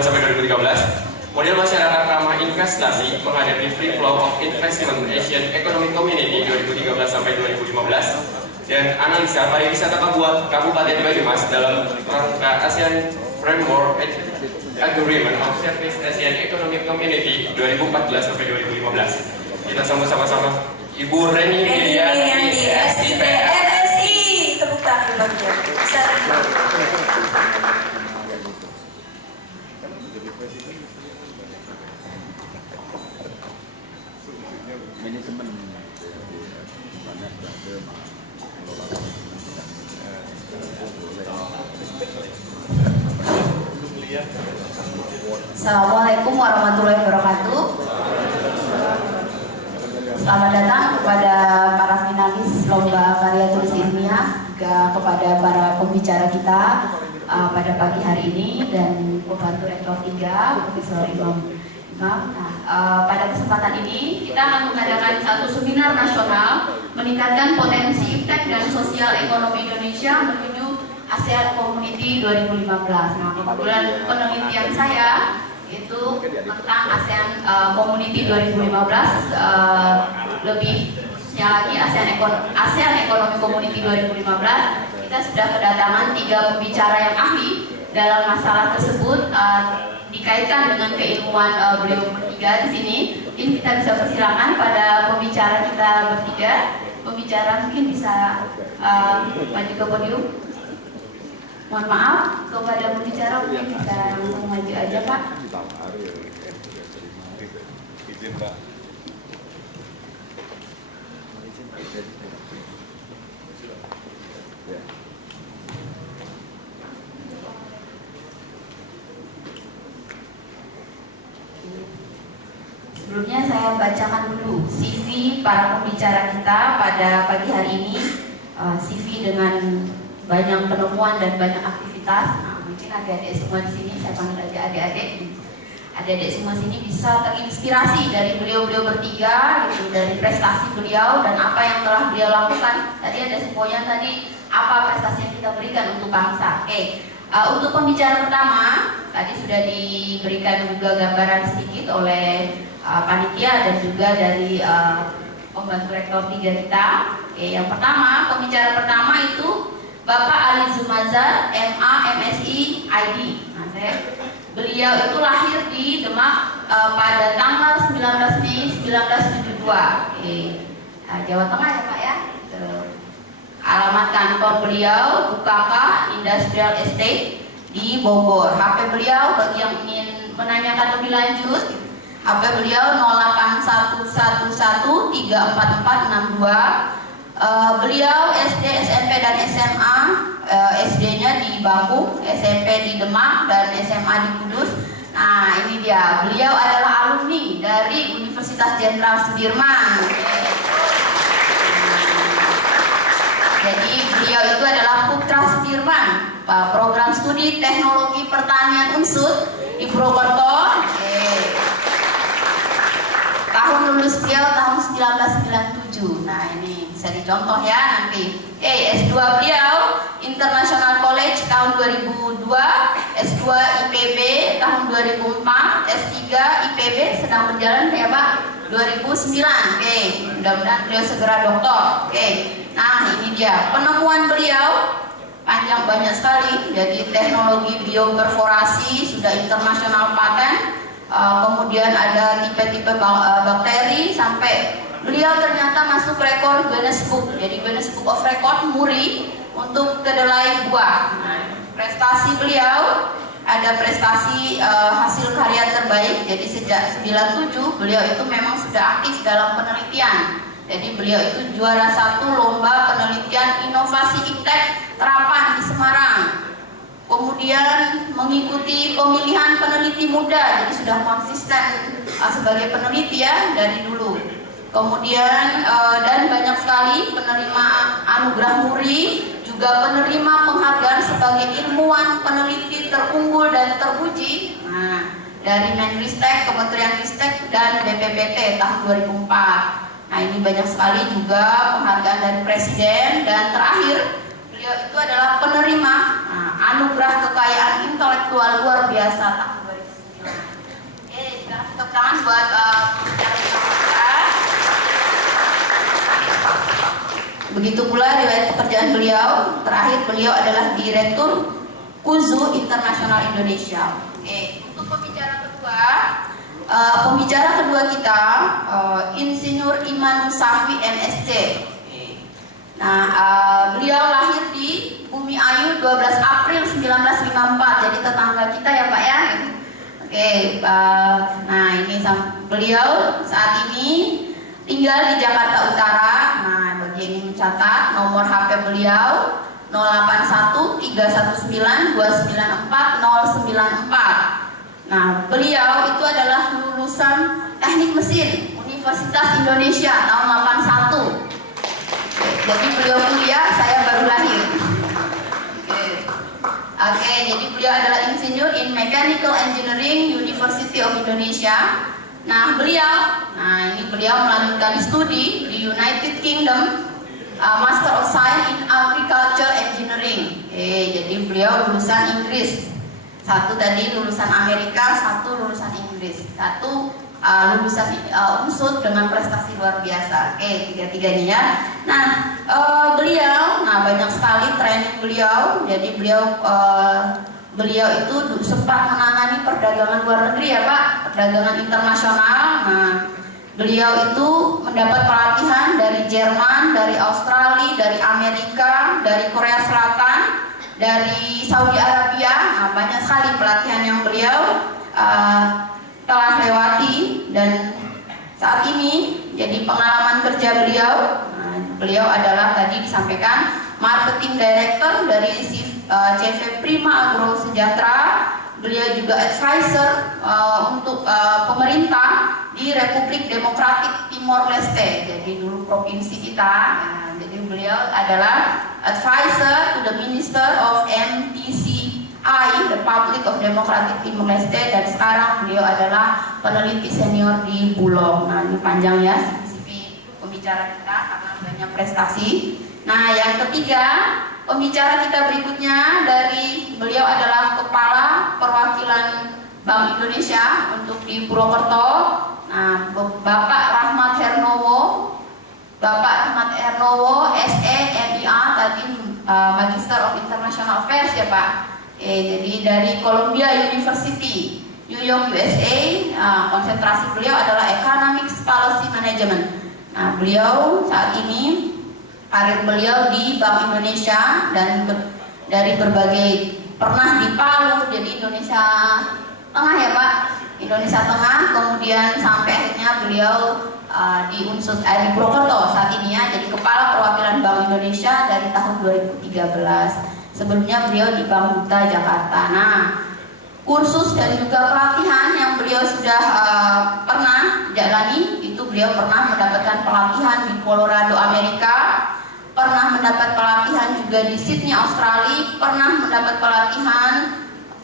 sampai 2013. Model masyarakat ramah investasi menghadapi Free Flow of Investment Asian Economic Community 2013 sampai 2015, dan analisa pariwisata Kabupaten Banyumas dalam rangka ASEAN Framework Agreement of Service Asian Economic Community 2014 sampai 2015. Kita sama-sama Ibu Reni Wilianti, SIP MSI. Tepuk tangan bagi Assalamualaikum warahmatullahi wabarakatuh. Selamat datang kepada para finalis lomba karya tulis ilmiah, juga kepada para pembicara kita pada pagi hari ini dan pembantu rektor 3, Profesor Imam. Pada kesempatan ini kita akan mengadakan satu seminar nasional meningkatkan potensi iptek dan sosial ekonomi Indonesia menuju ASEAN Community 2015. Nah, kebetulan penelitian saya itu tentang ASEAN Community 2015, lebih khususnya lagi ASEAN Economy Community 2015. Kita sudah kedatangan 3 pembicara yang ahli dalam masalah tersebut, dikaitkan dengan keilmuan beliau bertiga di sini. Mungkin kita bisa persilakan pada pembicara kita bertiga. Pembicara mungkin bisa maju ke podium. Mohon maaf kepada pembicara, mungkin bisa langsung maju aja Pak. Sebelumnya saya bacakan dulu CV para pembicara kita pada pagi hari ini. CV dengan banyak penemuan dan banyak aktivitas. Nah, mungkin adik-adik semua di sini, saya panggil aja adik-adik. Adik-adik semua sini bisa terinspirasi dari beliau-beliau bertiga, gitu, dari prestasi beliau dan apa yang telah beliau lakukan. Tadi ada semuanya tadi apa prestasi yang kita berikan untuk bangsa. Oke. Untuk pembicara pertama, tadi sudah diberikan juga gambaran sedikit oleh panitia dan juga dari pembantu rektor 3 kita. Oke, yang pertama, pembicara pertama itu Bapak Ali Zumazar, MA, MSI, ID. Nah, beliau itu lahir di Demak pada tanggal 19 Mei 1972. Oke. Nah, Jawa Tengah ya Pak ya. Alamat kantor beliau UKK Industrial Estate di Bogor. HP beliau bagi yang ingin menanyakan lebih lanjut, HP beliau 08111344462. Beliau SD, SMP dan SMA SD-nya di Bangku, SMP di Demak, dan SMA di Kudus. Nah, ini dia. Beliau adalah alumni dari Universitas Jenderal Sudirman. Jadi beliau itu adalah putra Sudirman, program studi teknologi pertanian UNSUD di Purwokerto. Tahun lulus beliau tahun 1997. Nah, ini bisa dicontoh ya nanti. S2 beliau International College tahun 2002, S2 IPB tahun 2004, S3 IPB sedang berjalan ya Pak 2009. Mudah-mudahan beliau segera doktor. Nah, ini dia penemuan beliau panjang banyak sekali. Jadi teknologi bioperforasi sudah internasional paten. Kemudian ada tipe-tipe bakteri sampai beliau ternyata masuk rekor Guinness Book. Jadi Guinness Book of Record muri untuk kedelai buah. Prestasi beliau ada prestasi hasil karya terbaik. Jadi sejak 97 beliau itu memang sudah aktif dalam penelitian. Jadi beliau itu juara 1 lomba penelitian inovasi iptek terapan di Semarang. Kemudian mengikuti pemilihan peneliti muda, jadi sudah konsisten sebagai peneliti ya dari dulu. Kemudian dan banyak sekali penerima anugerah muri, juga penerima penghargaan sebagai ilmuwan peneliti terunggul dan terpuji. Nah, dari Menristek, Kementerian Ristek dan BPPT tahun 2004. Nah, ini banyak sekali juga penghargaan dari Presiden, dan terakhir beliau itu adalah penerima anugerah kekayaan intelektual luar biasa tahun 2009. Sekarang tepuk tangan buat pembicara kita. Begitu pula riwayat pekerjaan beliau. Terakhir beliau adalah Direktur KUZU Internasional Indonesia. Untuk pembicara kedua kita Insinyur Iman Safi MSc. Nah, beliau lahir di Bumi Ayu 12 April 1954, jadi tetangga kita ya Pak ya. Nah ini beliau saat ini tinggal di Jakarta Utara. Nah, bagi yang ingin mencatat nomor HP beliau 081 319 294 094. Nah, beliau itu adalah lulusan Teknik Mesin Universitas Indonesia tahun 81. Jadi beliau kuliah, saya baru lahir. Jadi beliau adalah insinyur in Mechanical Engineering University of Indonesia. Nah, ini beliau melanjutkan studi di United Kingdom, Master of Science in Agriculture Engineering. Jadi beliau lulusan Inggris. Satu tadi lulusan Amerika, satu lulusan Inggris, satu lulusan UNSUD dengan prestasi luar biasa. Tiga-tiganya ya. Nah, beliau, banyak sekali training beliau. Jadi beliau itu sempat menangani perdagangan luar negeri ya Pak, perdagangan internasional. Nah, beliau itu mendapat pelatihan dari Jerman, dari Australia, dari Amerika, dari Korea Selatan, dari Saudi Arabia. Nah, banyak sekali pelatihan yang beliau telah lewati, dan saat ini jadi pengalaman kerja beliau. Beliau adalah tadi disampaikan Marketing Director dari CV Prima Agro Sejahtera. Beliau juga advisor untuk pemerintah di Republik Demokratik Timor Leste. Jadi dulu provinsi kita. Jadi beliau adalah advisor to the Minister of MTCI, Republic of Democratic Timor Leste, dan sekarang beliau adalah peneliti senior di Bulog. Nah, ini panjang ya CV pembicara kita karena banyak prestasi. Nah, yang ketiga, pembicara kita berikutnya dari beliau adalah Kepala Perwakilan Bank Indonesia untuk di Purwokerto. Nah, Bapak Rahmat Hernowo, SE MIA tadi Magister of International Affairs ya Pak. Jadi dari Columbia University, New York, USA. Konsentrasi beliau adalah Economics Policy Management. Nah, beliau saat ini karir beliau di Bank Indonesia dan dari berbagai, pernah di Palu, jadi Indonesia Tengah ya Pak, Indonesia Tengah, kemudian sampai akhirnya beliau di UNSUD di Purwokerto saat ini ya, jadi Kepala Perwakilan Bank Indonesia dari tahun 2013. Sebelumnya beliau di Bank Duta Jakarta. Nah, kursus dan juga pelatihan yang beliau sudah pernah jalani, itu beliau pernah mendapatkan pelatihan di Colorado, Amerika, pernah mendapat pelatihan juga di Sydney, Australia, pernah mendapat pelatihan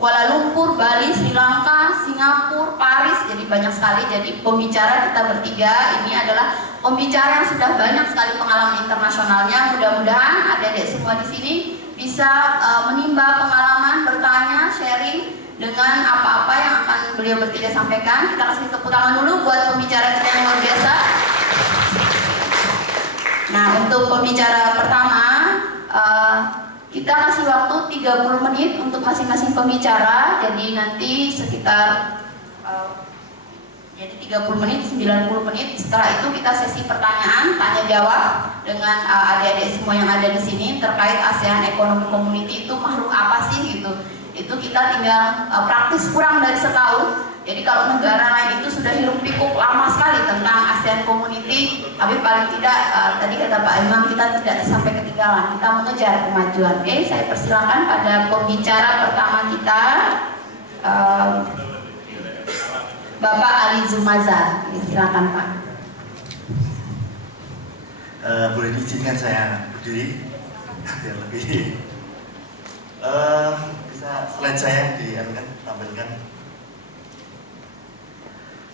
Kuala Lumpur, Bali, Sri Lanka, Singapura, Paris, jadi banyak sekali. Jadi pembicara kita bertiga ini adalah pembicara yang sudah banyak sekali pengalaman internasionalnya. Mudah-mudahan adik-adik semua di sini bisa menimba pengalaman, bertanya, sharing dengan apa-apa yang akan beliau bertiga sampaikan. Kita kasih tepuk tangan dulu buat pembicara kita yang luar biasa. Nah, untuk pembicara pertama, kita kasih waktu 30 menit untuk masing-masing pembicara. Jadi nanti sekitar jadi 30 menit, 90 menit. Setelah itu kita sesi pertanyaan, tanya jawab dengan adik-adik semua yang ada di sini terkait ASEAN Economic Community itu makhluk apa sih gitu. Itu kita tinggal praktis kurang dari setahun. Jadi kalau negara lain itu sudah hiruk pikuk lama sekali tentang ASEAN Community, tapi paling tidak tadi kata Pak Imam, kita tidak sampai ketinggalan, kita mengejar kemajuan. Oke, saya persilakan pada pembicara pertama kita, Bapak Ali Zulmazar. Silakan Pak. Boleh diizinkan saya berdiri biar lebih bisa slide saya tampilkan.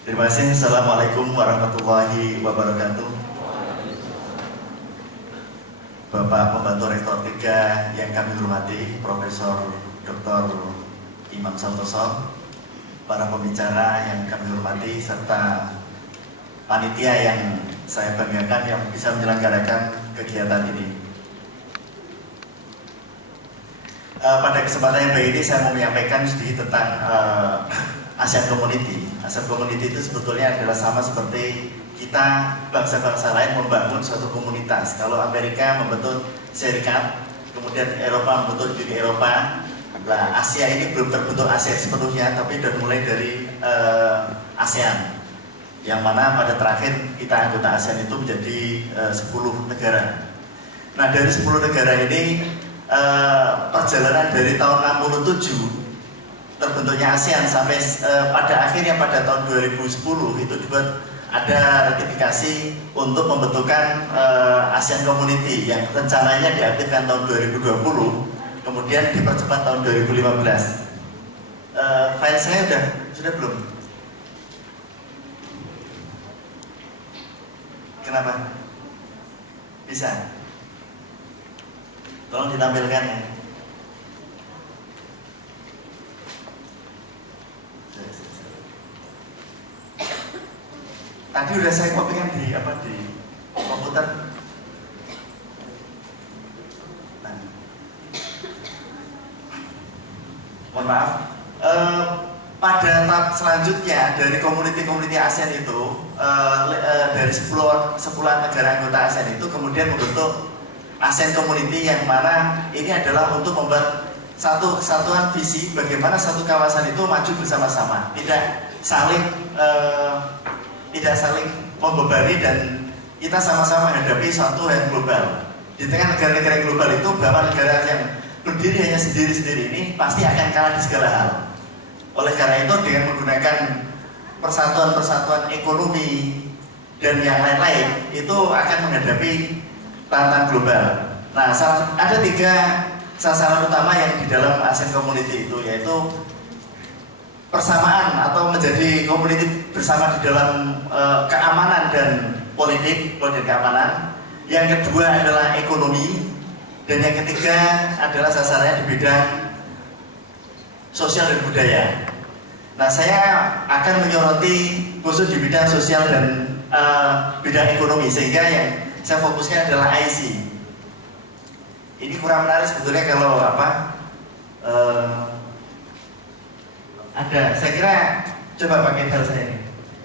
Terima kasih. Assalamualaikum warahmatullahi wabarakatuh. Bapak Pembantu Rektor 3 yang kami hormati, Profesor Dr. Imam Santoso, para pembicara yang kami hormati, serta panitia yang saya banggakan yang bisa menyelenggarakan kegiatan ini. Pada kesempatan yang baik ini saya mau menyampaikan sedikit tentang ASEAN Community. ASEAN Community itu sebetulnya adalah sama seperti kita bangsa-bangsa lain membangun suatu komunitas. Kalau Amerika membentuk serikat, kemudian Eropa membentuk Uni Eropa. Nah, Asia ini belum terbentuk Asia sepenuhnya, tapi sudah mulai dari ASEAN. Yang mana pada terakhir kita anggota ASEAN itu menjadi 10 negara. Nah, dari 10 negara ini perjalanan dari tahun 67 terbentuknya ASEAN sampai pada akhirnya pada tahun 2010 itu juga ada ratifikasi untuk pembentukan ASEAN Community yang rencananya diaktifkan tahun 2020, kemudian dipercepat tahun 2015. File saya sudah belum? Kenapa? Bisa? Tolong ditampilkan ya. Tadi udah saya kopikan di komputer. Nah. Mohon maaf. Pada tahap selanjutnya dari komuniti ASEAN itu dari 10 negara anggota ASEAN itu kemudian membentuk ASEAN Community yang mana ini adalah untuk membuat satu kesatuan visi bagaimana satu kawasan itu maju bersama-sama, tidak saling membebani dan kita sama-sama menghadapi suatu yang global. Di tengah negara-negara yang global itu bahwa negara yang berdiri hanya sendiri-sendiri ini pasti akan kalah di segala hal. Oleh karena itu dengan menggunakan persatuan-persatuan ekonomi dan yang lain-lain itu akan menghadapi tantangan global. Nah, ada 3 sasaran utama yang di dalam ASEAN Community itu, yaitu persamaan atau menjadi komuniti bersama di dalam keamanan dan politik keamanan. Yang kedua adalah ekonomi, dan yang ketiga adalah sasarannya di bidang sosial dan budaya. Nah, saya akan menyoroti khusus di bidang sosial dan bidang ekonomi, sehingga yang saya fokuskan adalah IC. Ini kurang menarik sebetulnya kalau ada, saya kira coba pakai file saya ini.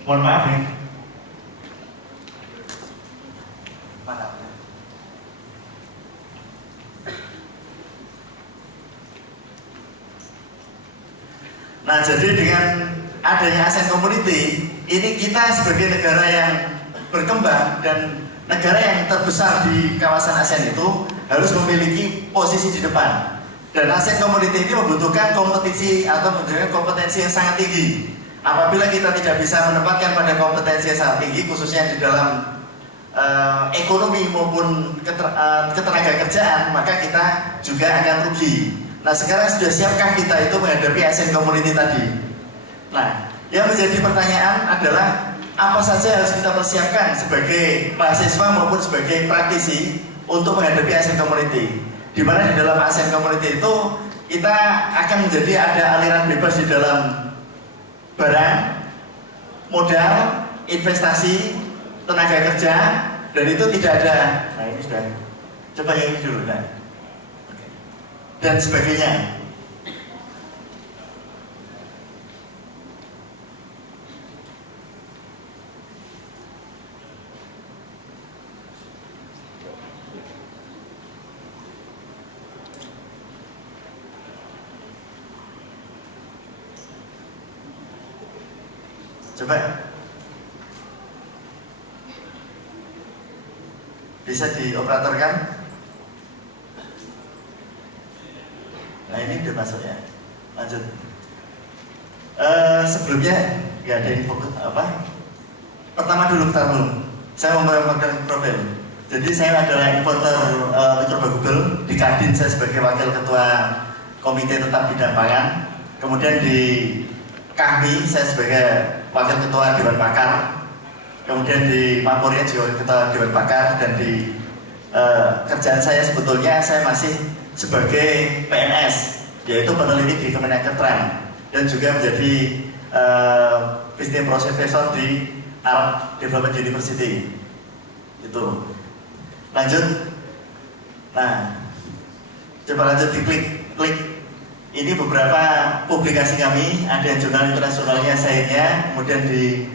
Mohon maaf ya. Mana? Nah, jadi dengan adanya ASEAN Community, ini kita sebagai negara yang berkembang dan negara yang terbesar di kawasan ASEAN itu harus memiliki posisi di depan. Dan ASEAN Community ini membutuhkan kompetisi atau membutuhkan kompetensi yang sangat tinggi. Apabila kita tidak bisa menempatkan pada kompetensi yang sangat tinggi, khususnya di dalam ekonomi maupun ketenaga kerjaan, maka kita juga akan rugi. Nah, sekarang sudah siapkah kita itu menghadapi ASEAN Community tadi? Nah, yang menjadi pertanyaan adalah apa saja harus kita persiapkan sebagai mahasiswa maupun sebagai praktisi untuk menghadapi ASEAN Community? Di mana di dalam ASEAN Community itu kita akan menjadi ada aliran bebas di dalam barang, modal, investasi, tenaga kerja, dan itu tidak ada. Nah, ini sudah. Coba yang ini dulu, nah. Dan sebagainya. Coba bisa dioperatorkan. Nah, ini udah masuk ya. Lanjut. Sebelumnya nggak ada info apa? Pertama dulu saya memperkenalkan profil. Jadi saya adalah importer mikroba Google di Kadin. Saya sebagai wakil ketua komite tetap bidang pangan. Kemudian di Kahmi saya sebagai wakil ketua Dewan Pakar, kemudian di Mampurnya juga ketua Dewan Pakar, dan di kerjaan saya sebetulnya saya masih sebagai PNS, yaitu peneliti di Kemenaketran, dan juga menjadi visiting professor di Arab Development University. Itu. Lanjut. Nah, coba lanjut klik. Ini beberapa publikasi kami, ada yang jurnal internasionalnya sayangnya, kemudian di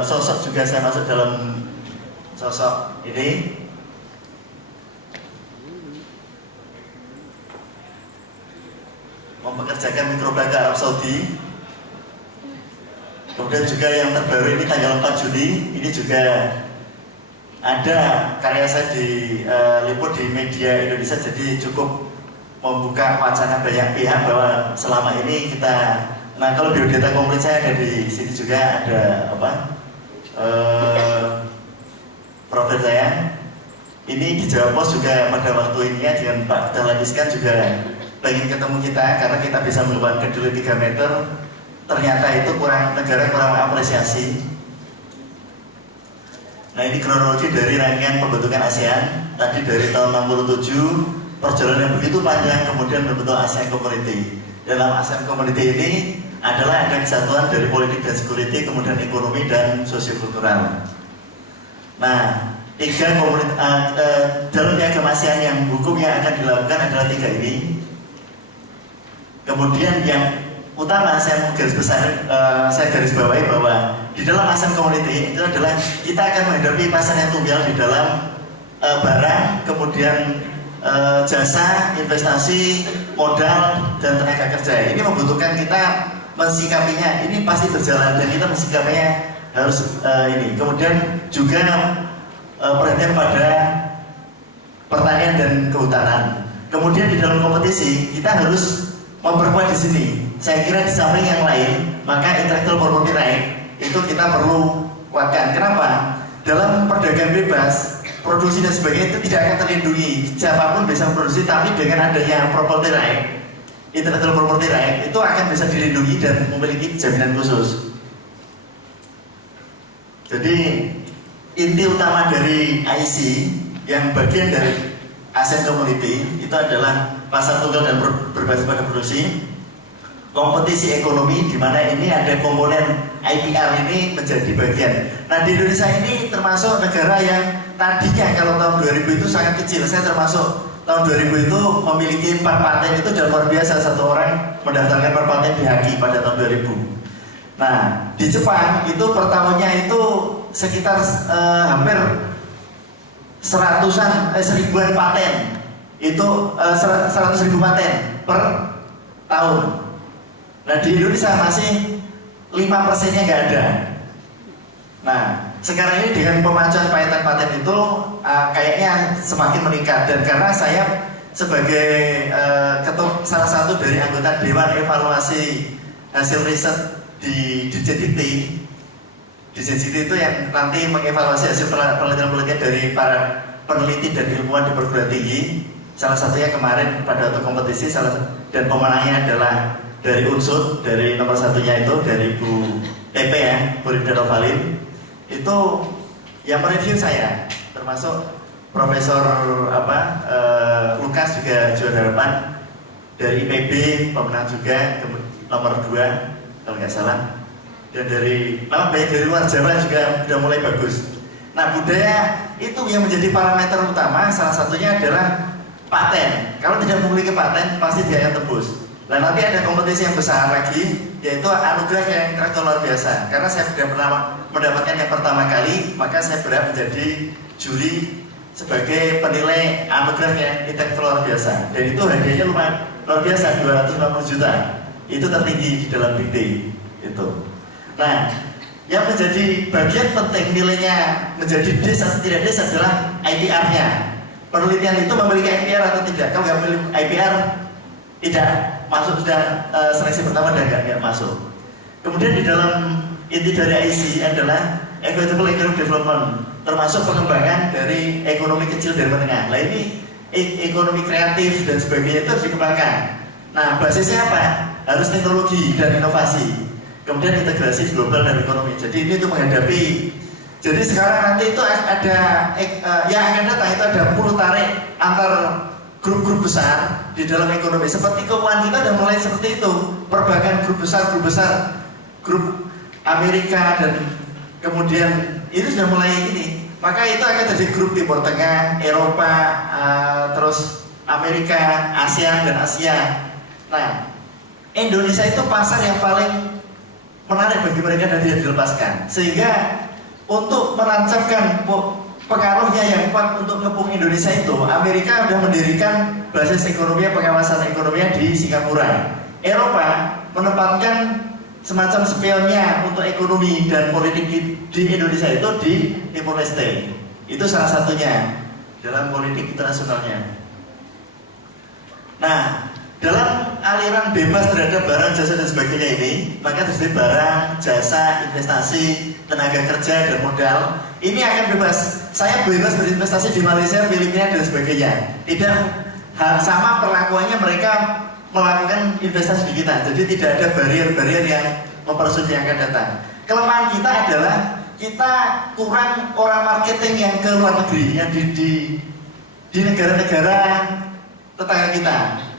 sosok juga saya masuk dalam sosok ini. Mempekerjakan mikroba ke Arab Saudi. Kemudian juga yang terbaru ini tanggal 4 Juli, ini juga ada karya saya diliput di media Indonesia, jadi cukup membuka wacana banyak pihak bahwa selama ini kita, nah kalau biodata komplit saya ada di sini juga ada profil saya. Ini di Jawa Pos juga pada waktu ini ya, dengan Pak Dahlan Iskan juga pengen ketemu kita karena kita bisa mengembangkan kedua 3 meter. Ternyata itu negara kurang mengapresiasi. Nah, ini kronologi dari rangkaian pembentukan ASEAN tadi dari tahun 67. Perjalanan yang begitu panjang kemudian membentuk ASEAN Community. Dalam ASEAN Community ini adalah ada kesatuan dari politik dan security, kemudian ekonomi dan sosiokultural. Nah, 3 komunitas dalam piagam ASEAN yang hukum yang akan dilakukan adalah 3 ini. Kemudian yang utama saya garis bawahi bahwa di dalam ASEAN Community itu adalah kita akan menghadapi pasar yang tunggal di dalam barang, kemudian jasa, investasi, modal, dan tenaga kerja. Ini membutuhkan kita mensikapinya, ini pasti berjalan dan kita mensikapinya harus ini. Kemudian juga perhatian pada pertanian dan kehutanan. Kemudian di dalam kompetisi kita harus memperkuat di sini. Saya kira di samping yang lain, maka intellectual property right itu kita perlu kuatkan. Kenapa? Dalam perdagangan bebas, produksi dan sebagainya itu tidak akan terlindungi. Siapapun bisa memproduksi, tapi dengan adanya property right, intellectual property right itu akan bisa dilindungi dan memiliki jaminan khusus. Jadi inti utama dari IC yang bagian dari ASEAN Community itu adalah pasar tunggal dan berbasis pada produksi, kompetisi ekonomi, di mana ini ada komponen IPR ini menjadi bagian. Nah, di Indonesia ini termasuk negara yang tadinya kalau tahun 2000 itu sangat kecil. Saya termasuk tahun 2000 itu memiliki 4 paten, itu sudah luar biasa. Satu orang mendaftarkan 4 paten di HAKI pada tahun 2000. Nah, di Jepang itu per tahunnya itu sekitar hampir seribuan paten. Itu 100.000 paten per tahun. Nah, di Indonesia masih 5%-nya nggak ada. Nah, sekarang ini dengan pemajuan paten-paten itu kayaknya semakin meningkat. Dan karena saya sebagai salah satu dari anggota Dewan Evaluasi Hasil Riset di DJTT. DJTT itu yang nanti mengevaluasi hasil penelitian-penelitian dari para peneliti dan ilmuwan di perguruan tinggi. Salah satunya kemarin pada waktu kompetisi dan pemenangnya adalah dari Unsur, dari nomor satunya itu dari Bu TP ya, Bu Rida Novalin. Itu yang mereview saya, termasuk Profesor Lukas juga juara harapan dari IPB, pemenang juga nomor 2 kalau nggak salah, dan dari banyak dari luar Jawa juga sudah mulai bagus. Nah, budaya itu yang menjadi parameter utama, salah satunya adalah paten. Kalau tidak memiliki paten pasti dia akan tembus. Nah, nanti ada kompetisi yang besar lagi, yaitu anugerah yang intelektual luar biasa. Karena saya sudah pernah mendapatkan yang pertama kali, maka saya berhak menjadi juri sebagai penilai anugerah yang intelektual luar biasa. Dan itu hadiahnya lumayan luar biasa, 250 juta. Itu tertinggi di dalam dikti itu. Nah, yang menjadi bagian penting nilainya menjadi des atau tidak des adalah IPR-nya. Penelitian itu memiliki IPR atau tidak. Kalau nggak memiliki IPR, tidak masuk, sudah seleksi pertama dan nggak masuk. Kemudian di dalam inti dari IC adalah Equitable Economic Development, termasuk pengembangan dari ekonomi kecil dan menengah. Nah, ini ekonomi kreatif dan sebagainya itu harus dikembangkan. Nah, basisnya apa? Harus teknologi dan inovasi. Kemudian integrasi global dan ekonomi. Jadi ini untuk menghadapi. Jadi sekarang nanti itu ada yang akan datang itu ada puluh tarik antar grup-grup besar di dalam ekonomi. Seperti keuangan kita sudah mulai seperti itu. Perbankan grup besar, grup Amerika dan kemudian itu sudah mulai ini. Maka itu akan jadi grup Timur Tengah, Eropa, terus Amerika, ASEAN dan Asia. Nah, Indonesia itu pasar yang paling menarik bagi mereka dan tidak dilepaskan. Sehingga untuk menancapkan pengaruhnya yang kuat untuk ngepung Indonesia itu, Amerika sudah mendirikan basis ekonomi pengawasan ekonomi di Singapura. Eropa menempatkan semacam spionnya untuk ekonomi dan politik di Indonesia itu di Timor Leste. Itu salah satunya dalam politik internasionalnya. Nah, dalam aliran bebas terhadap barang, jasa dan sebagainya ini, maka terjadi barang, jasa, investasi, tenaga kerja dan modal ini akan bebas. Saya bebas berinvestasi di Malaysia, Filipina dan sebagainya. Tidak sama perlakuannya mereka melakukan investasi di kita. Jadi tidak ada barrier-barrier yang mempersulit yang akan datang. Kelemahan kita adalah kita kurang orang marketing yang ke luar negeri, yang di negara-negara tetangga kita.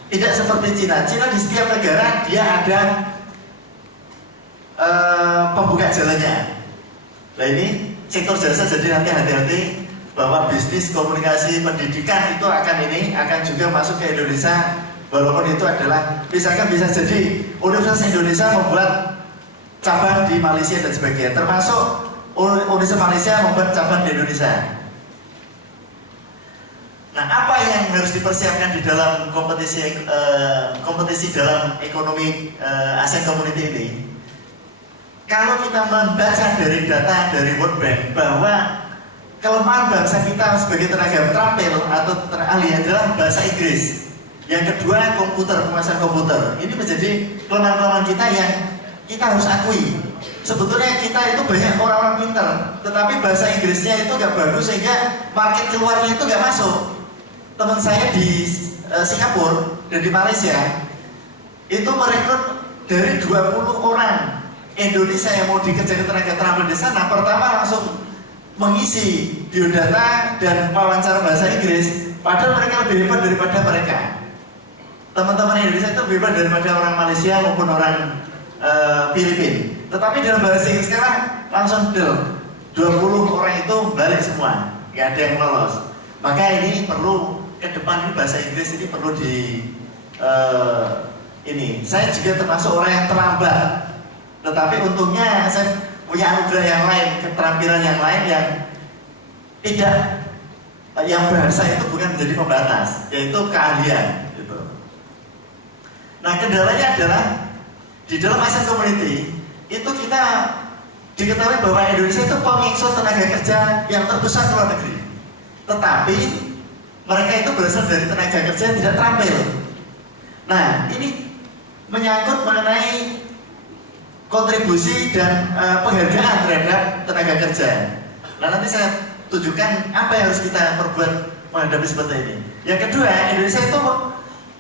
Tidak seperti Cina. Cina di setiap negara dia ada pembuka jalannya. Nah, ini sektor jasa, jadi nanti hati-hati bahwa bisnis, komunikasi, pendidikan itu akan juga masuk ke Indonesia. Walaupun itu adalah misalkan bisa jadi Universitas Indonesia membuat cabang di Malaysia dan sebagainya, termasuk Universitas Malaysia membuat cabang di Indonesia. Nah, apa yang harus dipersiapkan di dalam kompetisi dalam ekonomi ASEAN Community ini? Kalau kita membaca dari data dari World Bank bahwa kelemahan bangsa kita sebagai tenaga terampil atau ahli adalah bahasa Inggris. Yang kedua, penguasaan komputer. Ini menjadi kelemahan-kelemahan kita yang kita harus akui. Sebetulnya kita itu banyak orang-orang pintar, tetapi bahasa Inggrisnya itu nggak bagus sehingga market keluarnya itu nggak masuk. Teman saya di Singapura dan di Malaysia itu merekrut dari 20 orang Indonesia yang mau dikerjakan tenaga terampil di sana. Pertama langsung mengisi biodata dan wawancara bahasa Inggris, padahal mereka lebih hebat daripada mereka. Teman-teman Indonesia itu lebih hebat daripada orang Malaysia maupun orang Filipina. Tetapi dalam bahasa Inggris sekarang langsung 20 orang itu balik semua, nggak ada yang lolos. Maka ini perlu ke depan ini bahasa Inggris ini perlu ini. Saya juga termasuk orang yang terlambat, tetapi untungnya saya punya anugerah yang lain, keterampilan yang lain yang tidak, yang bahasa itu bukan menjadi pembatas, yaitu keahlian. Gitu. Nah, kendalanya adalah di dalam ASEAN Community itu kita diketahui bahwa Indonesia itu pengekspor tenaga kerja yang terbesar ke luar negeri. Tetapi mereka itu berasal dari tenaga kerja yang tidak terampil. Nah, ini menyangkut mengenai kontribusi dan penghargaan terhadap tenaga kerja. Nah, nanti saya tunjukkan apa yang harus kita perbuat menghadapi seperti ini. Yang kedua, Indonesia itu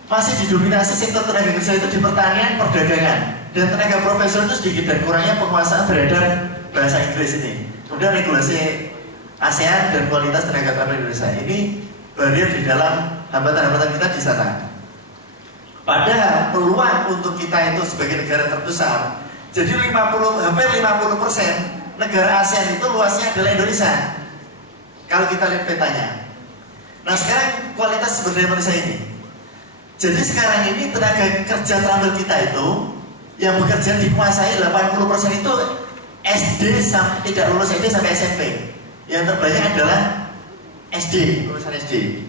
masih didominasi sektor tenaga kerja itu di pertanian, perdagangan, dan tenaga profesional itu sedikit dan kurangnya penguasaan terhadap bahasa Inggris ini. Kemudian regulasi ASEAN dan kualitas tenaga kerja Indonesia ini barrier di dalam hambatan-hambatan kita di sana. Padahal peluang untuk kita itu sebagai negara terbesar, jadi hampir 50% negara ASEAN itu luasnya adalah Indonesia. Kalau kita lihat petanya. Nah, sekarang kualitas sumber daya manusia ini. Jadi sekarang ini tenaga kerja terampil kita itu yang bekerja dikuasai 80% itu SD sampai tidak lulus SD sampai SMP. Yang terbanyak adalah SD, lulusan SD.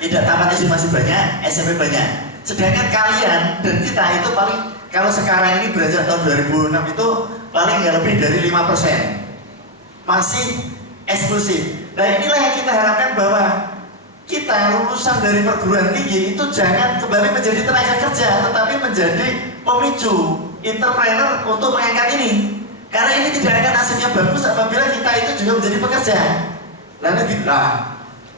Tidak tamat SD masih banyak, SMP banyak. Sedangkan kalian dan kita itu paling, kalau sekarang ini beranjak tahun 2006 itu paling nggak lebih dari 5%. Masih eksklusif. Nah, inilah yang kita harapkan, bahwa kita lulusan dari perguruan tinggi itu jangan kembali menjadi tenaga kerja, tetapi menjadi pemicu, entrepreneur untuk mengangkat ini. Karena ini tidak akan hasilnya bagus apabila kita itu juga menjadi pekerja. Lalu kita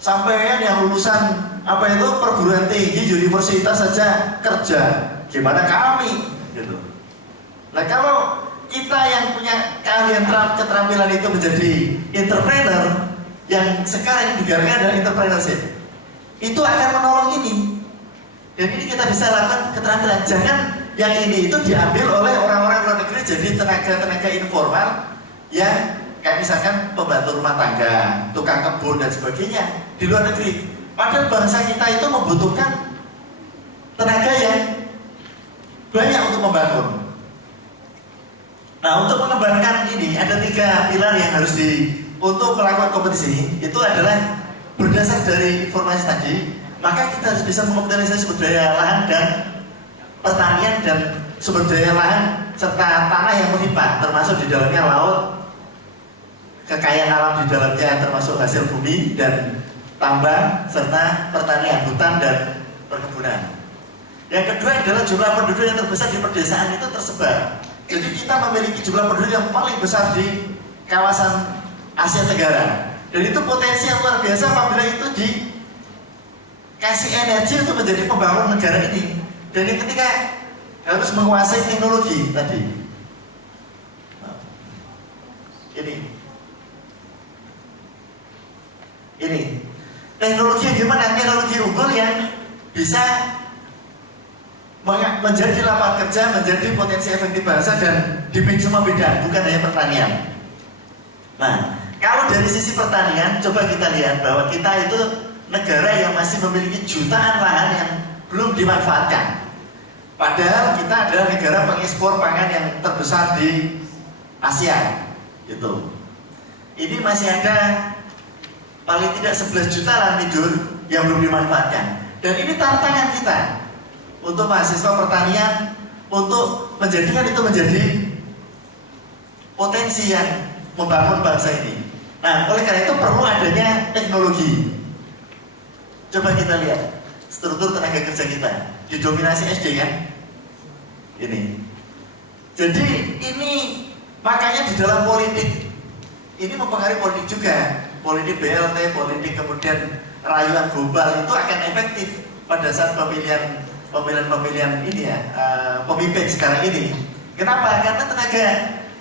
sampai yang lulusan perguruan tinggi, universitas saja kerja, gimana kami? Gitu. Nah, kalau kita yang punya keahlian keterampilan itu menjadi entrepreneur, yang sekarang digarangkan adalah entrepreneurship, itu akan menolong ini. Dan ini kita bisa lakukan keterampilan. Jangan yang ini itu diambil oleh orang-orang luar negeri jadi tenaga-tenaga informal yang kayak misalkan pembantu rumah tangga, tukang kebun dan sebagainya di luar negeri. Padahal bangsa kita itu membutuhkan tenaga yang banyak untuk membangun. Nah, untuk mengembangkan ini ada 3 pilar yang harus untuk melakukan kompetisi. Itu adalah berdasar dari informasi tadi, maka kita harus bisa mengoptimalisasi sumber daya lahan dan pertanian dan sumber daya lahan serta tanah yang melimpah, termasuk di dalamnya laut, kekayaan alam di dalamnya termasuk hasil bumi dan tambang, serta pertanian, hutan dan perkebunan. Yang kedua adalah jumlah penduduk yang terbesar di pedesaan itu tersebar. Jadi kita memiliki jumlah penduduk yang paling besar di kawasan Asia Tenggara. Dan itu potensi yang luar biasa apabila itu dikasih energi untuk menjadi pembangun negara ini. Dan yang ketiga harus menguasai teknologi tadi. Ini teknologi yang gimana? Teknologi unggul yang bisa menjadi lapangan kerja, menjadi potensi efektif bangsa dan di semua bidang, bukan hanya pertanian. Nah, kalau dari sisi pertanian, coba kita lihat bahwa kita itu negara yang masih memiliki jutaan lahan yang belum dimanfaatkan. Padahal kita adalah negara pengekspor pangan yang terbesar di Asia. Gitu. Ini masih ada paling tidak 11 juta lahan tidur yang belum dimanfaatkan. Dan ini tantangan kita untuk mahasiswa pertanian untuk menjadikan itu menjadi potensi yang membangun bangsa ini. Nah, oleh karena itu perlu adanya teknologi. Coba kita lihat struktur tenaga kerja kita didominasi SD kan? Ini. Jadi ini makanya di dalam politik ini mempengaruhi politik juga. Politik BLT, politik kemudian rayuan global itu akan efektif pada saat pemilihan ini ya, pemimpin sekarang ini. Kenapa? Karena tenaga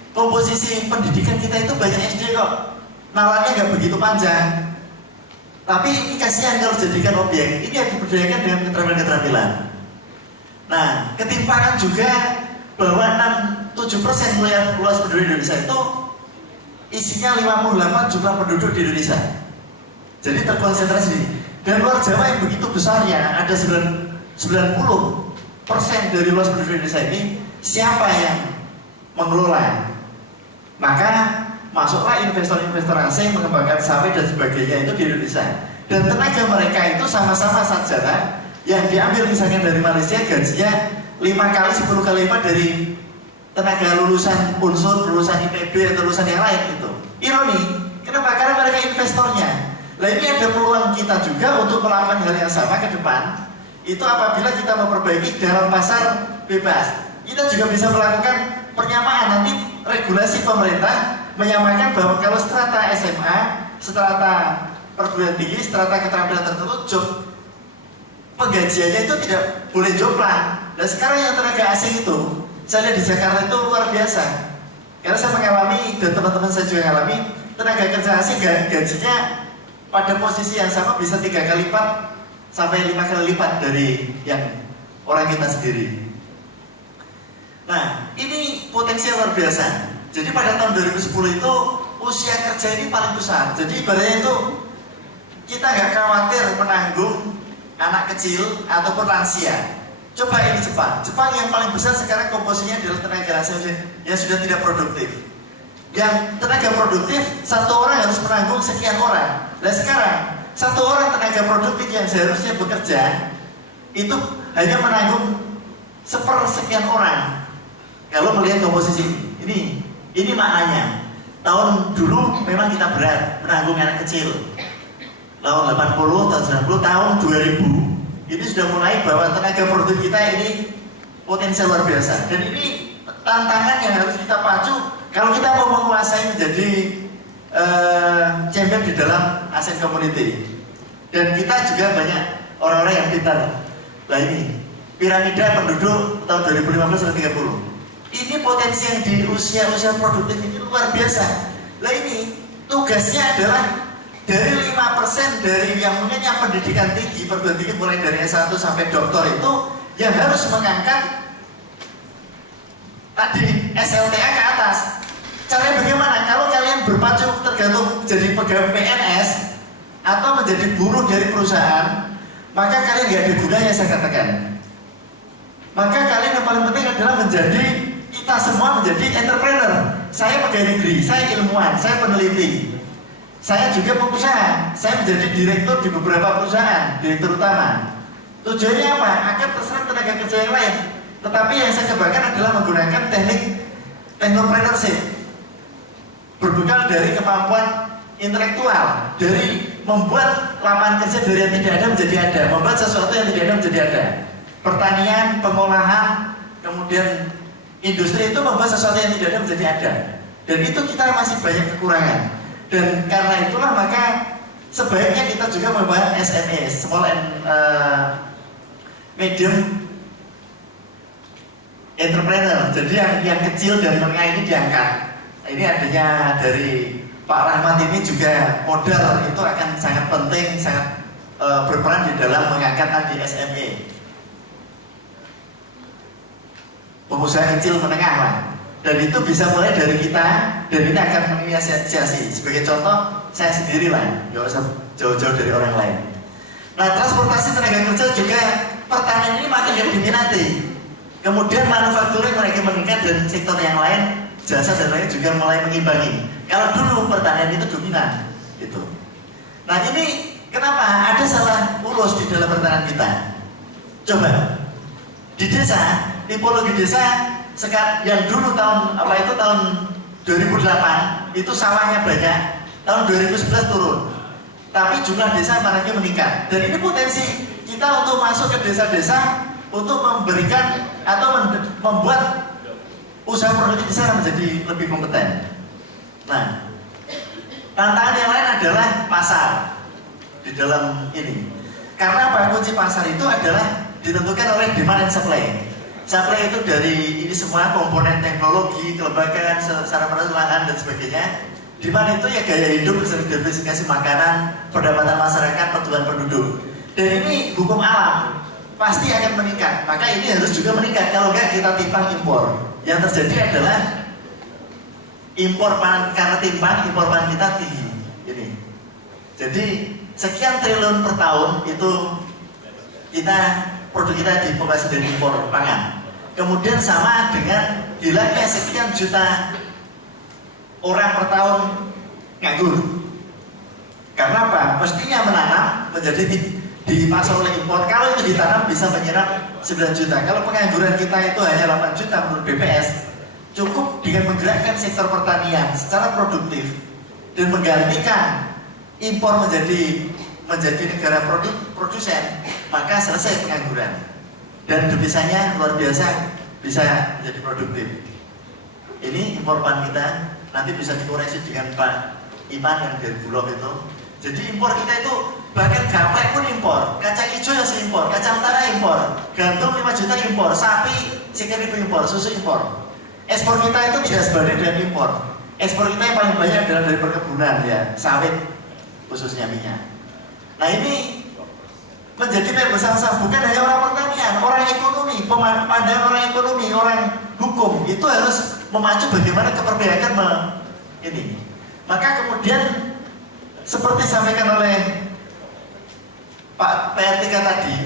komposisi pendidikan kita itu banyak SD kok. Nalarnya nggak begitu panjang. Tapi ini kasihan kalau dijadikan objek. Ini yang diberdayakan dengan keterampilan-keterampilan. Nah, ketimpangan juga bahwa 7% luas penduduk Indonesia itu isinya 58 jumlah penduduk di Indonesia. Jadi terkonsentrasi. Dan luar Jawa yang begitu besarnya, ada 90% dari luas penduduk Indonesia ini, siapa yang mengelola? Maka masuklah investor-investor asing mengembangkan sawit dan sebagainya itu di Indonesia. Dan tenaga mereka itu sama-sama sarjana yang diambil misalnya dari Malaysia gajinya 5 kali 10 kali lipat dari tenaga lulusan Unsur, lulusan IPB atau lulusan yang lain itu. Ironi, kenapa? Karena mereka investornya. Nah ini ada peluang kita juga untuk melakukan hal yang sama ke depan. Itu apabila kita memperbaiki dalam pasar bebas, kita juga bisa melakukan penyamaan. Nanti regulasi pemerintah menyamakan bahwa kalau strata SMA, strata perguruan tinggi, strata keterampilan tertentu, job penggajiannya itu tidak boleh jomplang. Dan sekarang yang tenaga asing itu, saya lihat di Jakarta itu luar biasa. Karena saya mengalami dan teman-teman saya juga mengalami, tenaga kerja asing gajinya pada posisi yang sama bisa 3 kali lipat sampai 5 kali lipat dari yang orang kita sendiri. Nah, ini potensi yang luar biasa. Jadi pada tahun 2010 itu usia kerja ini paling besar. Jadi ibaratnya itu kita nggak khawatir menanggung anak kecil ataupun lansia. Coba ini Jepang. Jepang yang paling besar sekarang komposisinya adalah tenaga yang sudah tidak produktif. Yang tenaga produktif, satu orang harus menanggung sekian orang. Dan sekarang, satu orang tenaga produktif yang seharusnya bekerja itu hanya menanggung sepersekian orang. Kalau melihat komposisi ini maknanya. Tahun dulu memang kita berat menanggung anak kecil. Tahun 80, tahun 90, tahun 2000 ini sudah mulai bahwa tenaga produktif kita ini potensial luar biasa. Dan ini tantangan yang harus kita pacu kalau kita mau menguasai menjadi champion di dalam ASEAN Community. Dan kita juga banyak orang-orang yang pintar. Nah ini piramida penduduk tahun 2015 sampai 30. Ini potensi yang di usia-usia produktif ini luar biasa. Nah ini tugasnya adalah dari 5% dari yang punya pendidikan tinggi, perguruan tinggi mulai dari S1 sampai doktor itu yang harus mengangkat tadi SLTA ke atas. Caranya bagaimana? Kalau kalian berpacu tergantung jadi pegawai PNS atau menjadi buruh dari perusahaan, maka kalian gak ada gunanya, saya katakan. Maka kalian yang paling penting adalah menjadi, kita semua menjadi entrepreneur. Saya pegawai negeri, saya ilmuwan, saya peneliti, saya juga pengusaha. Saya menjadi direktur di beberapa perusahaan, direktur utama. Tujuannya apa? Agar terserap tenaga kerja yang lain. Tetapi yang saya kembangkan adalah menggunakan teknik entrepreneurship, berbekal dari kemampuan intelektual, dari membuat lapangan kerja dari yang tidak ada menjadi ada, membuat sesuatu yang tidak ada menjadi ada. Pertanian, pengolahan, kemudian industri itu membuat sesuatu yang tidak ada menjadi ada. Dan itu kita masih banyak kekurangan. Dan karena itulah maka sebaiknya kita juga membuat SME, small and medium entrepreneur. Jadi yang kecil dan menengah ini diangkat. Ini adanya dari Pak Rahmat ini juga modal itu akan sangat penting, sangat berperan di dalam mengangkat tadi SME, pengusaha kecil menengah lah. Dan itu bisa mulai dari kita, dan ini akan menginisiasi. Sebagai contoh, saya sendiri lah, nggak usah jauh-jauh dari orang lain. Nah, transportasi tenaga kerja juga pertanian ini makin yang diminati. Kemudian manufakturnya mereka meningkat dan sektor yang lain, jasa dan lain juga mulai mengimbangi. Kalau dulu pertanian itu dominan, gitu. Nah ini kenapa ada salah urus di dalam pertanian kita? Coba di desa, tipologi desa sekarang yang dulu tahun 2008 itu sawahnya banyak, tahun 2011 turun. Tapi jumlah desa manaknya meningkat. Dan ini potensi kita untuk masuk ke desa-desa untuk memberikan atau membuat usaha produktif di sana menjadi lebih kompeten. Nah, tantangan yang lain adalah pasar di dalam ini. Karena apa? Kunci pasar itu adalah ditentukan oleh demand and supply. Supply itu dari ini semua komponen teknologi, kelembagaan, sarana lahan dan sebagainya. Demand itu ya gaya hidup, diversifikasi makanan, pendapatan masyarakat, pertumbuhan penduduk. Dan ini hukum alam pasti akan meningkat. Maka ini harus juga meningkat. Kalau enggak kita timpang impor. Yang terjadi adalah impor pangan, karena timbang impor pangan kita tinggi. Ini. Jadi sekian triliun per tahun itu produk kita diprovokasi dari impor pangan. Kemudian sama dengan hilangnya sekian juta orang per tahun nganggur. Karena apa? Mestinya menanam menjadi dipasar oleh impor. Kalau itu ditanam bisa menyerap 9 juta. Kalau pengangguran kita itu hanya 8 juta menurut BPS, cukup dengan menggerakkan sektor pertanian secara produktif dan menggantikan impor menjadi negara produsen, maka selesai pengangguran dan devisanya luar biasa, bisa menjadi produktif. Ini impor pan kita nanti bisa dikoreksi dengan Pak Iman yang dari Bulog itu. Jadi impor kita itu bahkan gaplek pun impor, kacang hijau yang impor, kacang tanah impor, gandum 5 juta impor, sapi sekian ribu impor, susu impor. Ekspor kita itu tidak sebanding dengan impor. Ekspor kita yang paling banyak adalah dari perkebunan ya, sawit khususnya minyak. Nah ini menjadi PR bersama-sama, bukan hanya orang pertanian, orang ekonomi, pandangan orang ekonomi, orang hukum itu harus memacu bagaimana keperpihakan ini. Maka kemudian seperti disampaikan oleh Pak PRTK tadi,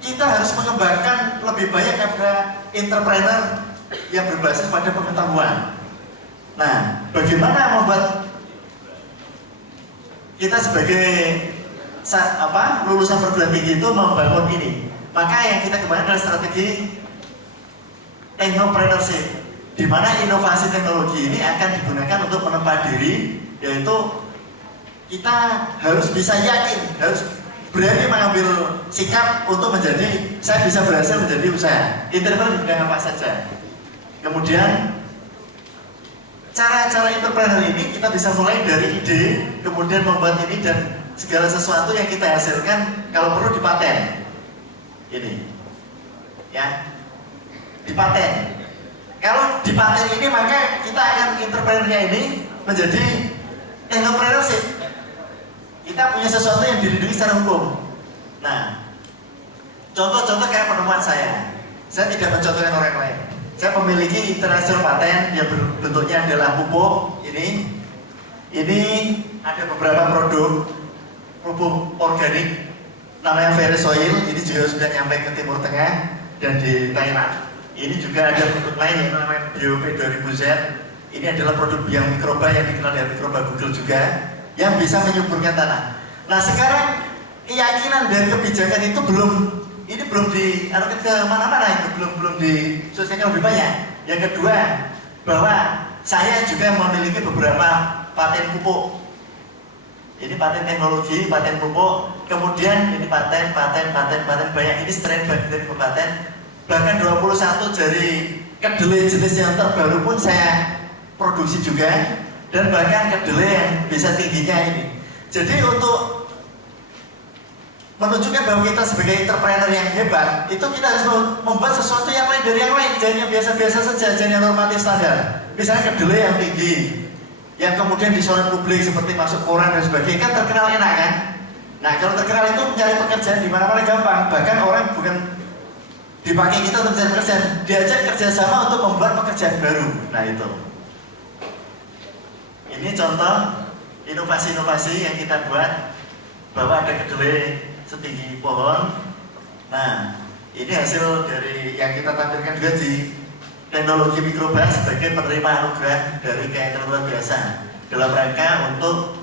kita harus mengembangkan lebih banyak kepada entrepreneur yang berbasis pada pengetahuan. Nah, bagaimana membuat kita sebagai lulusan perguruan tinggi itu membangun ini? Maka yang kita kembangkan adalah strategi technopreneurship, di mana inovasi teknologi ini akan digunakan untuk menempa diri, yaitu kita harus bisa yakin, harus berani mengambil sikap untuk menjadi, saya bisa berhasil menjadi usaha. Entrepreneur di bidang apa saja. Kemudian cara-cara entrepreneur ini kita bisa mulai dari ide, kemudian membuat ini dan segala sesuatu yang kita hasilkan kalau perlu dipaten. Ini, ya, dipaten. Kalau dipaten ini maka kita akan entrepreneurnya ini menjadi entrepreneurship. Kita punya sesuatu yang dilindungi secara hukum. Nah, contoh-contoh kayak penemuan saya tidak mencontohkan orang lain. Saya memiliki international patent yang bentuknya adalah pupuk. Ini ada beberapa produk pupuk organik namanya Very Soil. Ini juga sudah nyampe ke Timur Tengah dan di Thailand. Ini juga ada produk lain yang namanya BOP 2000Z. Ini adalah produk biang mikroba yang dikenal dengan mikroba Google juga, yang bisa menyuburkan tanah. Nah sekarang keyakinan dan kebijakan itu belum diarahkan ke mana-mana, itu belum disosialisasikan lebih banyak. Yang kedua, bahwa saya juga memiliki beberapa paten pupuk. Ini paten teknologi, paten pupuk, kemudian ini paten banyak. Ini strain dari paten. Bahkan 21 dari kedelai jenis yang terbaru pun saya produksi juga, dan bahkan kedelai yang bisa tingginya ini. Jadi untuk menunjukkan bahwa kita sebagai entrepreneur yang hebat, itu kita harus membuat sesuatu yang lain dari yang lain, jangan yang biasa-biasa saja, jangan yang normatif standar. Misalnya kedelai yang tinggi, yang kemudian disorot publik seperti masuk koran dan sebagainya, kan terkenal enak kan? Nah kalau terkenal itu mencari pekerjaan di mana-mana gampang, bahkan orang bukan dipakai kita untuk mencari pekerjaan, diajak kerjasama untuk membuat pekerjaan baru. Nah itu. Ini contoh inovasi-inovasi yang kita buat, bahwa ada kedelai setinggi pohon. Nah, ini hasil dari yang kita tampilkan juga di teknologi mikroba sebagai penerima anugerah dari KNR luar biasa dalam rangka untuk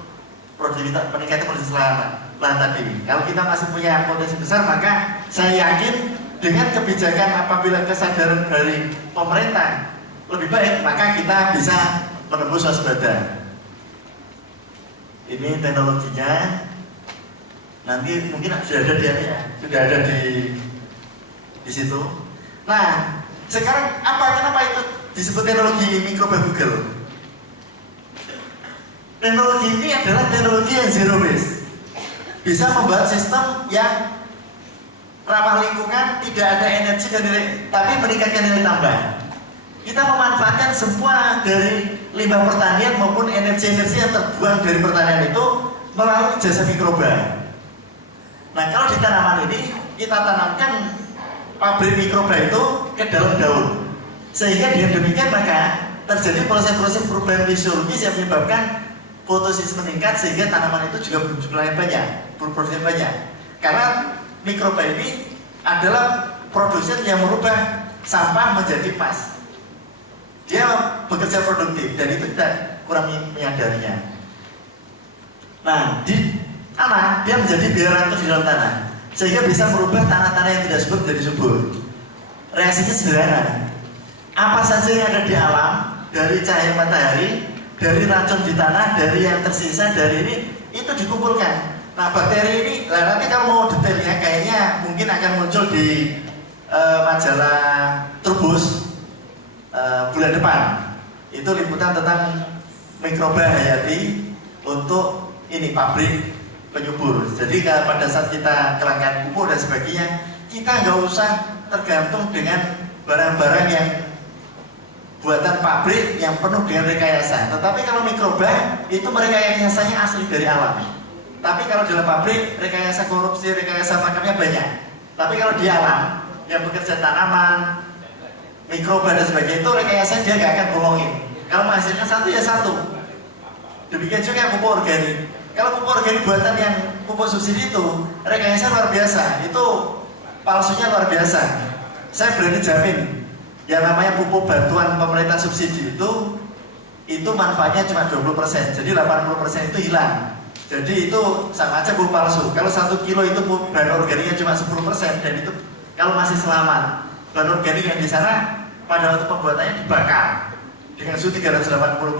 meningkatkan produksi lahan tadi. Kalau kita masih punya potensi besar, maka saya yakin dengan kebijakan apabila kesadaran dari pemerintah lebih baik, maka kita bisa menembus waspada. Ini teknologinya, nanti mungkin sudah ada sudah ada di situ. Nah, sekarang kenapa itu disebut teknologi mikroba Google? Teknologi ini adalah teknologi yang zero waste, bisa membuat sistem yang ramah lingkungan, tidak ada energi dan tapi meningkatkan nilai tambah. Kita memanfaatkan semua dari limbah pertanian maupun energi-energi yang terbuang dari pertanian itu melalui jasa mikroba. Nah kalau di tanaman ini kita tanamkan pabrik mikroba itu ke dalam daun, sehingga dengan demikian maka terjadi proses-proses perubahan fisiologis yang menyebabkan fotosintesis meningkat, sehingga tanaman itu juga berjumlah banyak, berproduksi banyak. Karena mikroba ini adalah produsen yang merubah sampah menjadi emas. Dia bekerja produktif dan itu kita kurang menyadarinya. Nah, di tanah dia menjadi bioreaktor di dalam tanah, sehingga bisa merubah tanah-tanah yang tidak subur menjadi subur. Reaksinya sederhana. Apa saja yang ada di alam, dari cahaya matahari, dari racun di tanah, dari yang tersisa dari ini, itu dikumpulkan. Nah bakteri ini, nanti kalau mau detailnya kayaknya mungkin akan muncul di majalah Trubus bulan depan. Itu liputan tentang mikroba hayati untuk ini pabrik penyubur. Jadi pada saat kita kelangkaan pupuk dan sebagainya, kita nggak usah tergantung dengan barang-barang yang buatan pabrik yang penuh dengan rekayasa. Tetapi kalau mikroba itu rekayasanya asli dari alam. Tapi kalau dalam pabrik rekayasa korupsi, rekayasa makamnya banyak. Tapi kalau di alam yang bekerja tanaman, mikroba dan sebagainya itu rekayasa dia nggak akan bohongin. Kalau menghasilkan satu ya satu. Demikian juga pupuk organik. Kalau pupuk organik buatan yang pupuk subsidi itu rekayasa luar biasa. Itu palsunya luar biasa. Saya berani jamin yang namanya pupuk bantuan pemerintah subsidi itu manfaatnya cuma 20%. Jadi 80% itu hilang. Jadi itu sama aja pupuk palsu. Kalau 1 kilo itu bahan organiknya cuma 10% dan itu kalau masih selamat. Bahan organik yang di sana pada waktu pembuatannya dibakar dengan suhu 380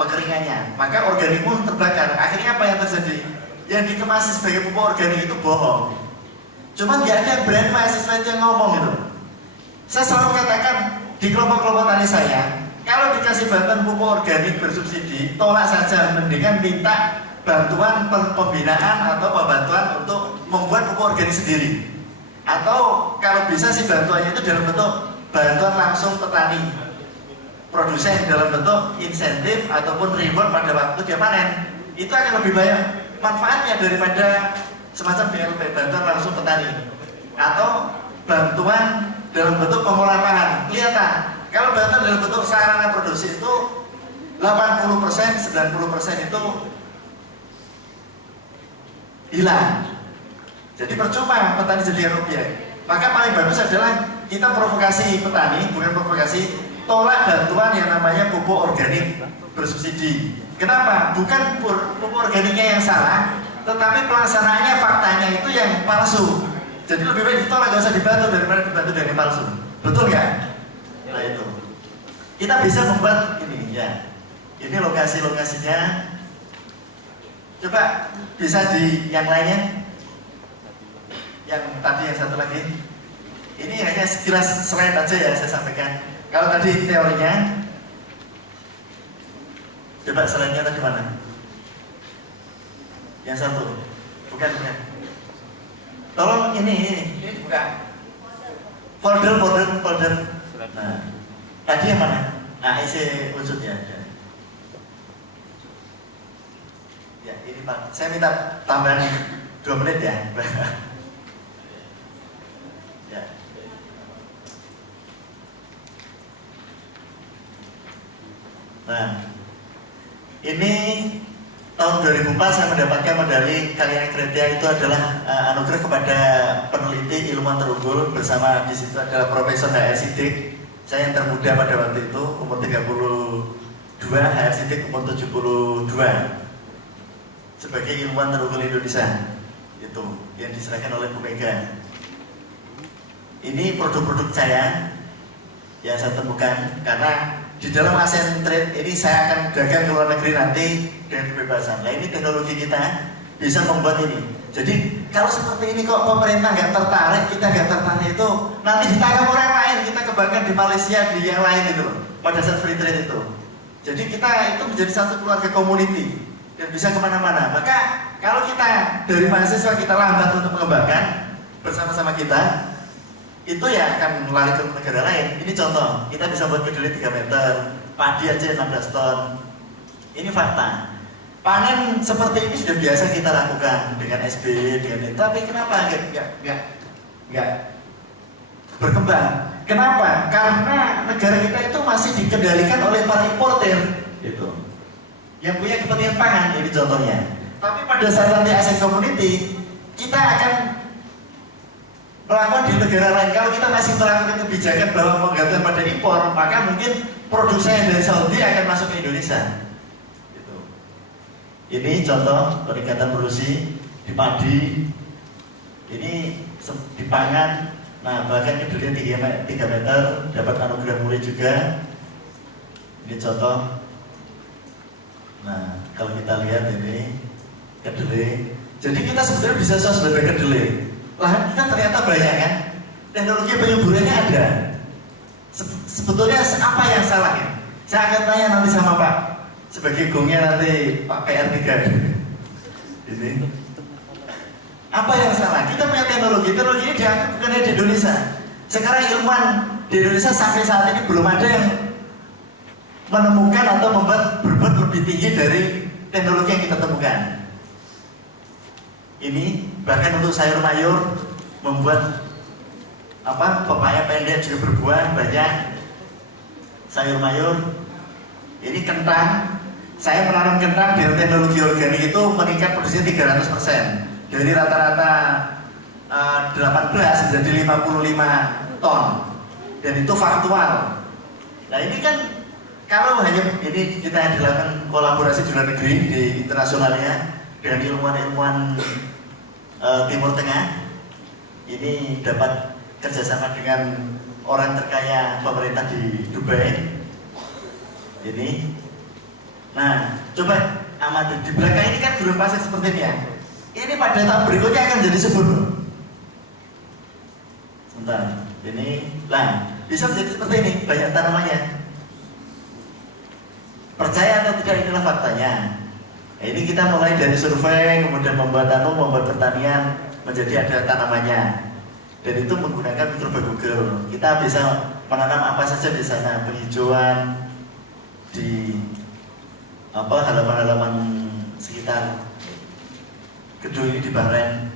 pengeringannya. Maka organik pun terbakar. Akhirnya apa yang terjadi? Yang dikemas sebagai pupuk organik itu bohong. Cuma nggak ada brand mahasiswa itu yang ngomong gitu. Saya selalu katakan di kelompok-kelompok tani saya, kalau dikasih bantuan pupuk organik bersubsidi, tolak saja, mendingan minta bantuan pembinaan atau pembantuan untuk membuat pupuk organik sendiri. Atau kalau bisa sih bantuannya itu dalam bentuk bantuan langsung petani, produsen dalam bentuk insentif ataupun reward pada waktu dia panen. Itu akan lebih banyak manfaatnya daripada semacam BLP, bantuan langsung petani, atau bantuan dalam bentuk pengolahan lahan. Kelihatan kalau bantuan dalam bentuk sarana produksi itu 80%, 90% itu hilang. Jadi percuma petani jadi rupiah. Maka paling bagus adalah kita provokasi petani, bukan provokasi, tolak bantuan yang namanya pupuk organik bersubsidi. Kenapa? Bukan pupuk organiknya yang salah, tetapi pelaksanaannya faktanya itu yang palsu. Jadi lebih baik ditolak, gak usah dibantu daripada dibantu dari palsu. Betul nggak? Nah itu. Kita bisa membuat ini ya. Ini lokasi-lokasinya. Coba bisa di yang lainnya. Yang tadi yang satu lagi. Ini hanya sekilas slide aja ya saya sampaikan. Kalau tadi teorinya, coba slide-nya tadi mana? Yang satu, bukan. Tolong ini dibuka. Folder. Nah, tadi yang mana? Nah, isi unsurnya. Ya, ini Pak. Saya minta tambahan 2 menit ya. Ya. Nah, ini tahun 2004 saya mendapatkan medali Kalyana Kretya. Itu adalah anugerah kepada peneliti ilmuwan terunggul. Bersama di situ adalah Profesor H.R. Siddiq. Saya yang termuda pada waktu itu, umur 32, H.R. Siddiq umur 72. Sebagai ilmuwan terunggul Indonesia. Itu yang diserahkan oleh Bu Mega. Ini produk-produk saya yang saya temukan karena di dalam ASEAN Trade ini saya akan dagang ke luar negeri nanti dengan kebebasan. Nah ini teknologi kita bisa membuat ini. Jadi kalau seperti ini kok pemerintah nggak tertarik, kita nggak tertarik itu nanti ditangkap orang lain, kita kembangkan di Malaysia, di yang lain itu pada saat free trade itu. Jadi kita itu menjadi satu keluarga community dan bisa kemana-mana. Maka kalau kita dari mahasiswa kita lambat untuk mengembangkan bersama-sama kita, itu ya akan lari ke negara lain. Ini contoh, kita bisa buat kedelai 3 meter, padi aja 16 ton. Ini fakta. Panen seperti ini sudah biasa kita lakukan dengan SBY, dengan ini. Tapi kenapa nggak berkembang? Kenapa? Karena negara kita itu masih dikendalikan oleh para importer, itu, yang punya kepentingan pangan. Ini contohnya. Tapi pada saat nanti ASEAN Community, kita akan melakukan di negara lain. Kalau kita masih melakukan kebijakan bahwa menggantung pada impor, maka mungkin produsen dari Saudi akan masuk ke Indonesia. Gitu. Ini contoh peningkatan produksi di padi. Ini di pangan. Nah, bahkan kedelai 3 meter dapat anugerah mulia juga. Ini contoh. Nah, kalau kita lihat ini kedelai. Jadi kita sebetulnya bisa sebagai kedelai. Lahan kita ternyata banyak kan. Teknologi penyuburannya ada. Sebetulnya apa yang salah ya? Saya akan tanya nanti sama Pak sebagai gongnya nanti Pak PR3 ini. Apa yang salah? Kita punya teknologi ini dianggap bukan di Indonesia. Sekarang ilmuwan di Indonesia sampai saat ini belum ada yang menemukan atau berbuat lebih tinggi dari teknologi yang kita temukan. Ini bahkan untuk sayur mayur membuat pepaya pendek juga berbuah banyak. Sayur mayur, ini kentang. Saya menanam kentang dengan teknologi organik itu meningkat produksinya 300%. Dari rata-rata 18 menjadi 55 ton. Dan itu faktual. Nah ini kan kalau hanya ini kita dilakukan kolaborasi di luar negeri di internasionalnya dengan ilmuwan-ilmuwan Timur Tengah, ini dapat kerjasama dengan orang terkaya pemerintah di Dubai. Ini, nah coba amati di belakang ini kan gurun pasir seperti ini ya. Ini pada tahap berikutnya akan jadi subur. Sebentar, ini, bisa menjadi seperti ini banyak tanamannya. Percaya atau tidak inilah faktanya. Nah, ini kita mulai dari survei, kemudian membuat pertanian menjadi ada tanamannya. Dan itu menggunakan mikroba Google. Kita bisa menanam apa saja di sana, penghijauan di halaman-halaman sekitar gedung ini di Bahrain,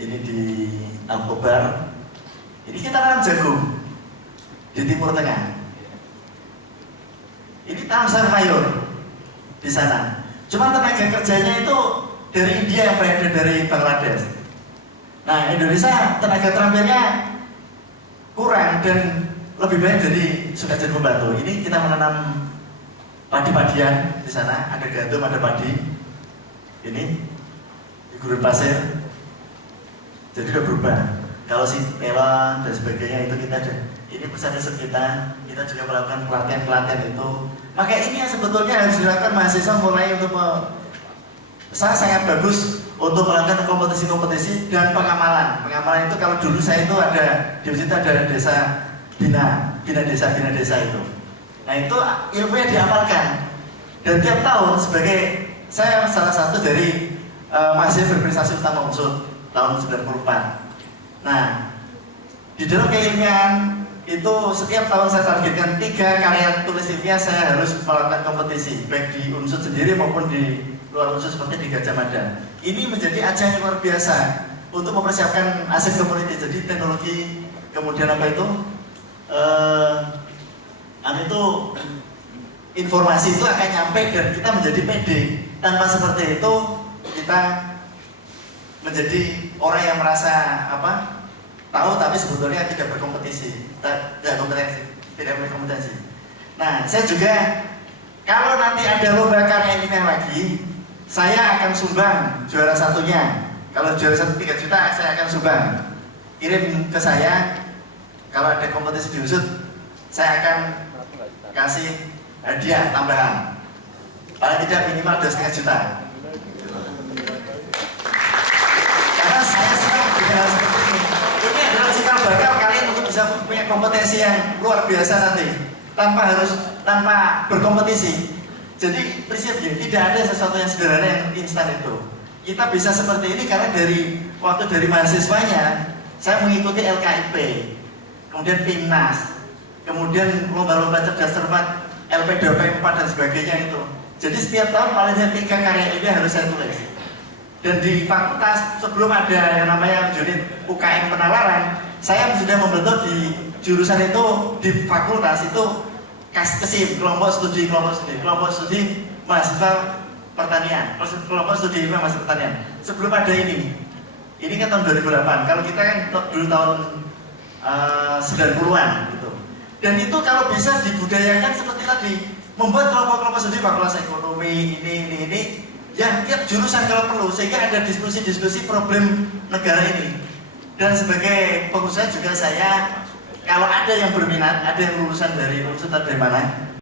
ini di Al-Khobar. Ini kita tanam jagung di Timur Tengah. Ini tanam sayur mayur di sana. Cuma tenaga kerjanya itu dari India yang berada dari Bangladesh. Nah, Indonesia tenaga terampilnya kurang dan lebih baik sudah jadi pembantu. Ini kita menanam padi-padian di sana, ada gandum, ada padi. Ini di gurun pasir. Jadi udah berubah. Kalau si melon dan sebagainya itu kita ada. Ini pesan riset kita juga melakukan pelatihan itu. Maka ini yang sebetulnya harus dilakukan mahasiswa mulai untuk sangat bagus untuk melakukan kompetisi-kompetisi dan pengamalan. Pengamalan itu kalau dulu saya itu ada di situ ada desa bina desa itu. Nah itu ilmunya diamalkan. Dan tiap tahun sebagai saya salah satu dari mahasiswa berprestasi utama UNSUD tahun 94. Nah di dalam keilmuan itu setiap tahun saya targetkan 3 karya tulis ilmiah saya harus melakukan kompetisi baik di UNSUD sendiri maupun di luar UNSUD seperti di Gajah Mada. Ini menjadi ajang yang luar biasa untuk mempersiapkan aset community. Jadi teknologi kemudian informasi itu akan nyampe dan kita menjadi pede. Tanpa seperti itu kita menjadi orang yang merasa tahu tapi sebetulnya tidak berkompetisi, tidak berkompetensi. Nah, saya juga kalau nanti ada lomba karya ilmiah lagi, saya akan sumbang juara satunya. Kalau juara 1 3 juta, saya akan sumbang. Kirim ke saya. Kalau ada kompetisi di UNSUD, saya akan kasih hadiah tambahan. Paling tidak minimal 2,5 juta. Karena saya senang dengan hal seperti ini. Ini adalah cikal bakal kalian untuk bisa punya kompetensi yang luar biasa nanti, tanpa berkompetisi. Jadi prinsip gini, tidak ada sesuatu yang sederhana yang instan itu. Kita bisa seperti ini karena dari mahasiswanya, saya mengikuti LKIP, kemudian PIMNAS, kemudian lomba-lomba cerdas cermat, LP24 dan sebagainya itu. Jadi setiap tahun paling tidak 3 karya ilmiah harus saya tulis. Dan di fakultas sebelum ada yang namanya unit UKM penalaran, saya sudah membentuk di jurusan itu di fakultas itu KESIM, kelompok studi mahasiswa pertanian, kelompok studi ilmiah mahasiswa pertanian. Sebelum ada ini kan tahun 2008. Kalau kita kan dulu tahun 90-an gitu. Dan itu kalau bisa dibudayakan seperti tadi, membuat kelompok-kelompok studi fakultas ekonomi ini yang tiap jurusan kalau perlu, sehingga ada diskusi-diskusi problem negara ini. Dan sebagai pengusaha juga saya, kalau ada yang berminat, ada yang lulusan dari UNSUD atau dari mana,